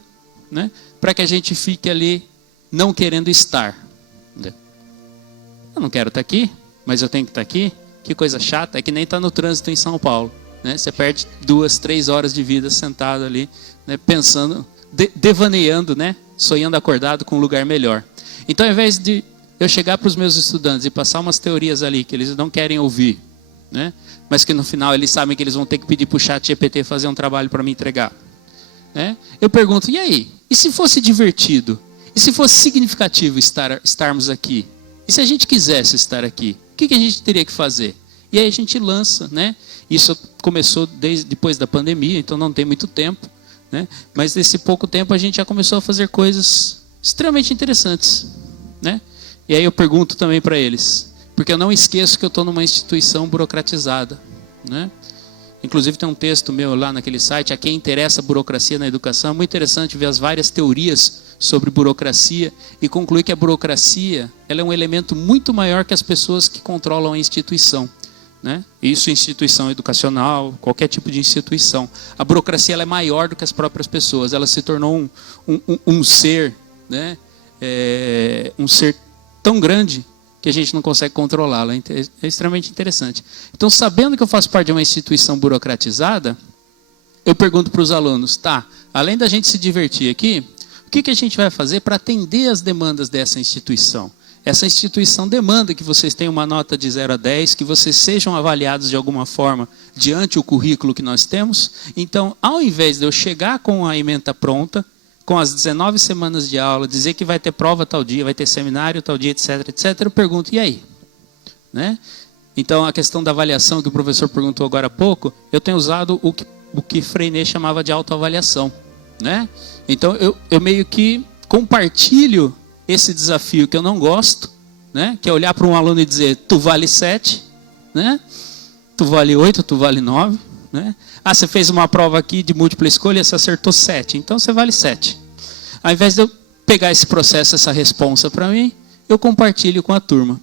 né, para que a gente fique ali não querendo estar. Eu não quero estar aqui, mas eu tenho que estar aqui. Que coisa chata, é que nem estar no trânsito em São Paulo, né? Você perde 2, 3 horas de vida sentado ali, né, pensando, devaneando, né, sonhando acordado com um lugar melhor. Então, ao invés de eu chegar para os meus estudantes e passar umas teorias ali que eles não querem ouvir, né, mas que no final eles sabem que eles vão ter que pedir para o ChatGPT fazer um trabalho para me entregar, né, eu pergunto: e aí? E se fosse divertido? E se fosse significativo estarmos aqui? E se a gente quisesse estar aqui? O que a gente teria que fazer? E aí a gente lança, né? Isso começou depois da pandemia, então não tem muito tempo, né? Mas nesse pouco tempo a gente já começou a fazer coisas extremamente interessantes, né? E aí eu pergunto também para eles, porque eu não esqueço que eu estou numa instituição burocratizada, né? Inclusive tem um texto meu lá naquele site, A Quem Interessa a Burocracia na Educação. É muito interessante ver as várias teorias sobre burocracia e concluir que a burocracia ela é um elemento muito maior que as pessoas que controlam a instituição, né? Isso, instituição educacional, qualquer tipo de instituição. A burocracia ela é maior do que as próprias pessoas. Ela se tornou um ser, né? Um ser tão grande que a gente não consegue controlá-la. É extremamente interessante. Então, sabendo que eu faço parte de uma instituição burocratizada, eu pergunto para os alunos: tá, além da gente se divertir aqui, o que a gente vai fazer para atender as demandas dessa instituição? Essa instituição demanda que vocês tenham uma nota de 0 a 10, que vocês sejam avaliados de alguma forma diante do currículo que nós temos. Então, ao invés de eu chegar com a ementa pronta, com as 19 semanas de aula, dizer que vai ter prova tal dia, vai ter seminário tal dia, etc, etc, eu pergunto: e aí? Né? Então, a questão da avaliação que o professor perguntou agora há pouco, eu tenho usado o que Freinet chamava de autoavaliação, né? Então, eu meio que compartilho esse desafio que eu não gosto, né? Que é olhar para um aluno e dizer: tu vale 7, né? Tu vale 8, tu vale 9, né? Ah, você fez uma prova aqui de múltipla escolha, você acertou 7, então você vale 7. Ao invés de eu pegar esse processo, essa responsa para mim, eu compartilho com a turma.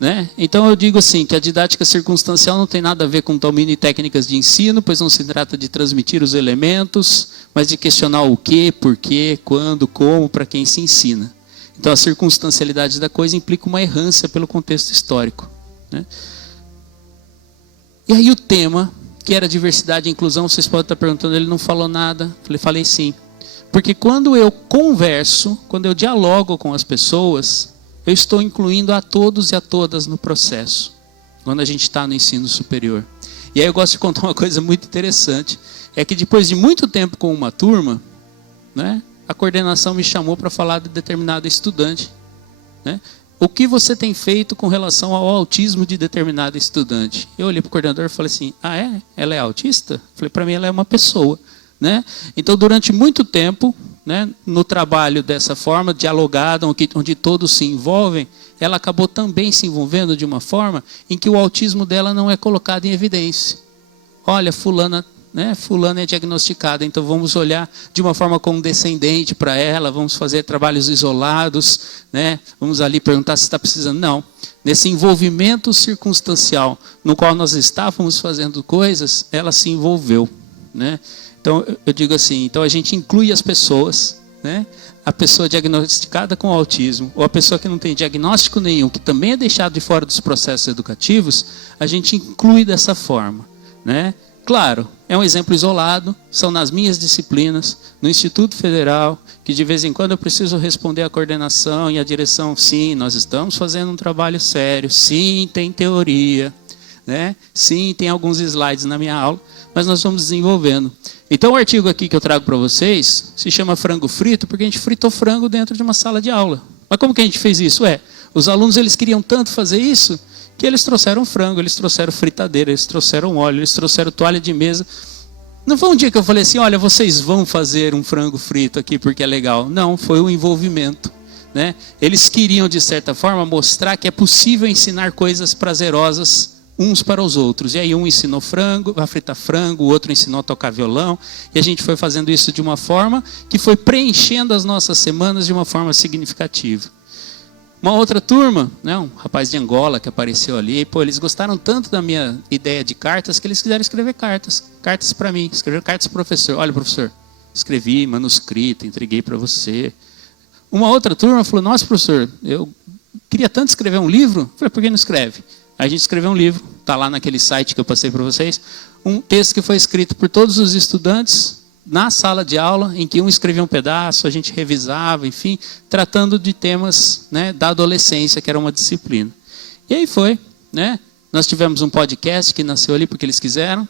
né? Então eu digo assim, que a didática circunstancial não tem nada a ver com domínio e técnicas de ensino, pois não se trata de transmitir os elementos, mas de questionar o que, por quê, quando, como, para quem se ensina. Então a circunstancialidade da coisa implica uma errância pelo contexto histórico, né? E aí o tema, que era diversidade e inclusão, vocês podem estar perguntando, ele não falou nada. Falei sim. Porque quando eu converso, quando eu dialogo com as pessoas, eu estou incluindo a todos e a todas no processo, quando a gente está no ensino superior. E aí eu gosto de contar uma coisa muito interessante, é que depois de muito tempo com uma turma, né, a coordenação me chamou para falar de determinado estudante, né? O que você tem feito com relação ao autismo de determinado estudante? Eu olhei para o coordenador e falei assim, ah é? Ela é autista? Falei, para mim ela é uma pessoa, né? Então durante muito tempo, né, no trabalho dessa forma, dialogada, onde todos se envolvem, ela acabou também se envolvendo de uma forma em que o autismo dela não é colocado em evidência. Olha, fulana, né, fulana é diagnosticada, então vamos olhar de uma forma condescendente para ela, vamos fazer trabalhos isolados, né, vamos ali perguntar se está precisando. Não, nesse envolvimento circunstancial no qual nós estávamos fazendo coisas, ela se envolveu, né? Então eu digo assim, então a gente inclui as pessoas, né? A pessoa diagnosticada com autismo, ou a pessoa que não tem diagnóstico nenhum, que também é deixado de fora dos processos educativos, a gente inclui dessa forma, né? Claro, é um exemplo isolado, são nas minhas disciplinas, no Instituto Federal, que de vez em quando eu preciso responder à coordenação e à direção, sim, nós estamos fazendo um trabalho sério, sim, tem teoria, né? Sim, tem alguns slides na minha aula, mas nós vamos desenvolvendo. Então o artigo aqui que eu trago para vocês se chama frango frito, porque a gente fritou frango dentro de uma sala de aula. Mas como que a gente fez isso? Os alunos eles queriam tanto fazer isso, que eles trouxeram frango, eles trouxeram fritadeira, eles trouxeram óleo, eles trouxeram toalha de mesa. Não foi um dia que eu falei assim, olha, vocês vão fazer um frango frito aqui porque é legal. Não, foi o envolvimento, né? Eles queriam, de certa forma, mostrar que é possível ensinar coisas prazerosas uns para os outros. E aí um ensinou frango, a fritar frango, o outro ensinou a tocar violão. E a gente foi fazendo isso de uma forma que foi preenchendo as nossas semanas de uma forma significativa. Uma outra turma, né, um rapaz de Angola que apareceu ali, pô, eles gostaram tanto da minha ideia de cartas que eles quiseram escrever cartas para mim, escreveram cartas para o professor. Olha, professor, escrevi manuscrito, entreguei para você. Uma outra turma falou, nossa, professor, eu queria tanto escrever um livro. Falei, por que não escreve? Aí a gente escreveu um livro, está lá naquele site que eu passei para vocês, um texto que foi escrito por todos os estudantes na sala de aula, em que um escrevia um pedaço, a gente revisava, enfim, tratando de temas, né, da adolescência, que era uma disciplina. E aí foi, né? Nós tivemos um podcast que nasceu ali porque eles quiseram,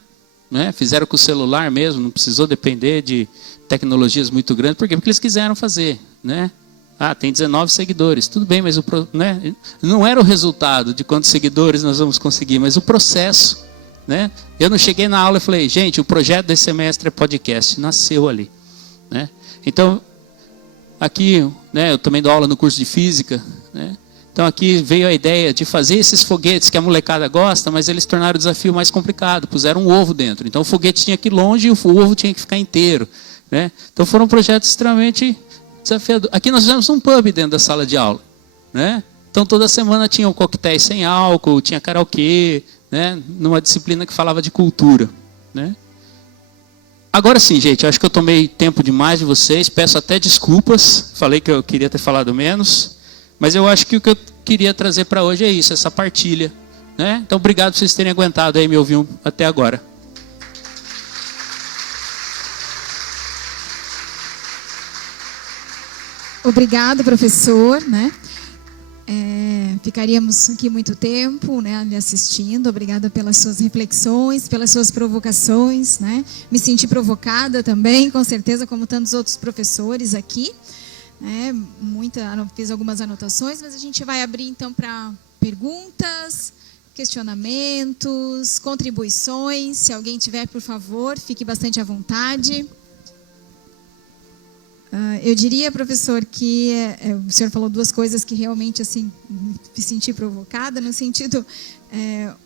né? Fizeram com o celular mesmo, não precisou depender de tecnologias muito grandes. Por quê? Porque eles quiseram fazer, né? Ah, tem 19 seguidores, tudo bem, mas né, não era o resultado de quantos seguidores nós vamos conseguir, mas o processo. Né? Eu não cheguei na aula e falei, gente, o projeto desse semestre é podcast, nasceu ali, né? Então, aqui, né, eu também dou aula no curso de física, né? Então aqui veio a ideia de fazer esses foguetes que a molecada gosta, mas eles tornaram o desafio mais complicado, puseram um ovo dentro, então o foguete tinha que ir longe e o ovo tinha que ficar inteiro, né? Então foram projetos extremamente desafiadores. Aqui nós fizemos um pub dentro da sala de aula, né? Então toda semana tinha coquetéis sem álcool, tinha karaokê, né, numa disciplina que falava de cultura, né? Agora sim, gente, eu acho que eu tomei tempo demais de vocês, peço até desculpas, falei que eu queria ter falado menos, mas eu acho que o que eu queria trazer para hoje é isso, essa partilha, né? Então, obrigado por vocês terem aguentado aí me ouvir até agora. Obrigado, professor, né? Ficaríamos aqui muito tempo, né, lhe assistindo. Obrigada pelas suas reflexões, pelas suas provocações, né? Me senti provocada também, com certeza, como tantos outros professores aqui, né? Fiz algumas anotações, mas a gente vai abrir então para perguntas, questionamentos, contribuições. Se alguém tiver, por favor, fique bastante à vontade. Eu diria, professor, que o senhor falou duas coisas que realmente assim me senti provocada, no sentido,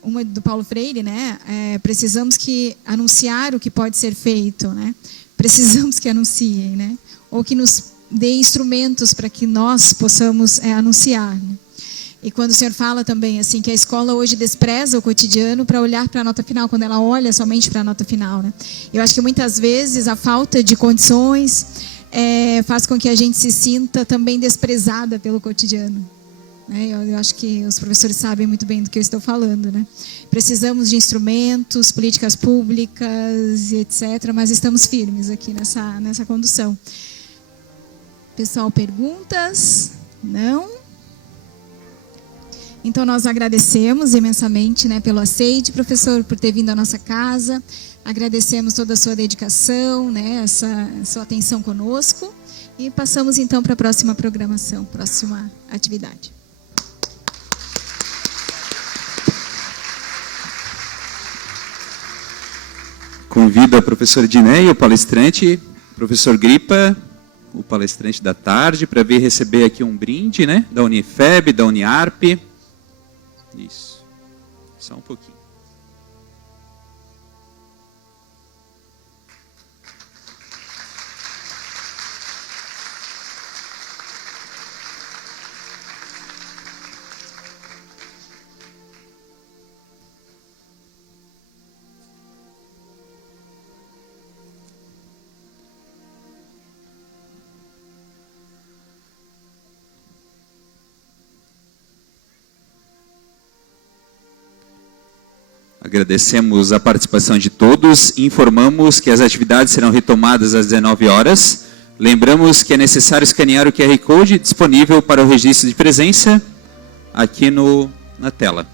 uma do Paulo Freire, né? Precisamos que anunciar o que pode ser feito, né? Precisamos que anunciem, né? Ou que nos dê instrumentos para que nós possamos anunciar, né? E quando o senhor fala também assim que a escola hoje despreza o cotidiano para olhar para a nota final, quando ela olha somente para a nota final, né? Eu acho que muitas vezes a falta de condições faz com que a gente se sinta também desprezada pelo cotidiano. Eu acho que os professores sabem muito bem do que eu estou falando, né? Precisamos de instrumentos, políticas públicas, etc., mas estamos firmes aqui nessa condução. Pessoal, perguntas? Não? Então, nós agradecemos imensamente, né, pelo aceite, professor, por ter vindo à nossa casa. Agradecemos toda a sua dedicação, né, essa sua atenção conosco. E passamos, então, para a próxima programação, próxima atividade. Convido a professora Dineia, o palestrante, professor Gripa, o palestrante da tarde, para vir receber aqui um brinde, né, da Unifeb, da Uniarp. Isso. Só um pouquinho. Agradecemos a participação de todos e informamos que as atividades serão retomadas às 19 horas. Lembramos que é necessário escanear o QR Code disponível para o registro de presença aqui na tela.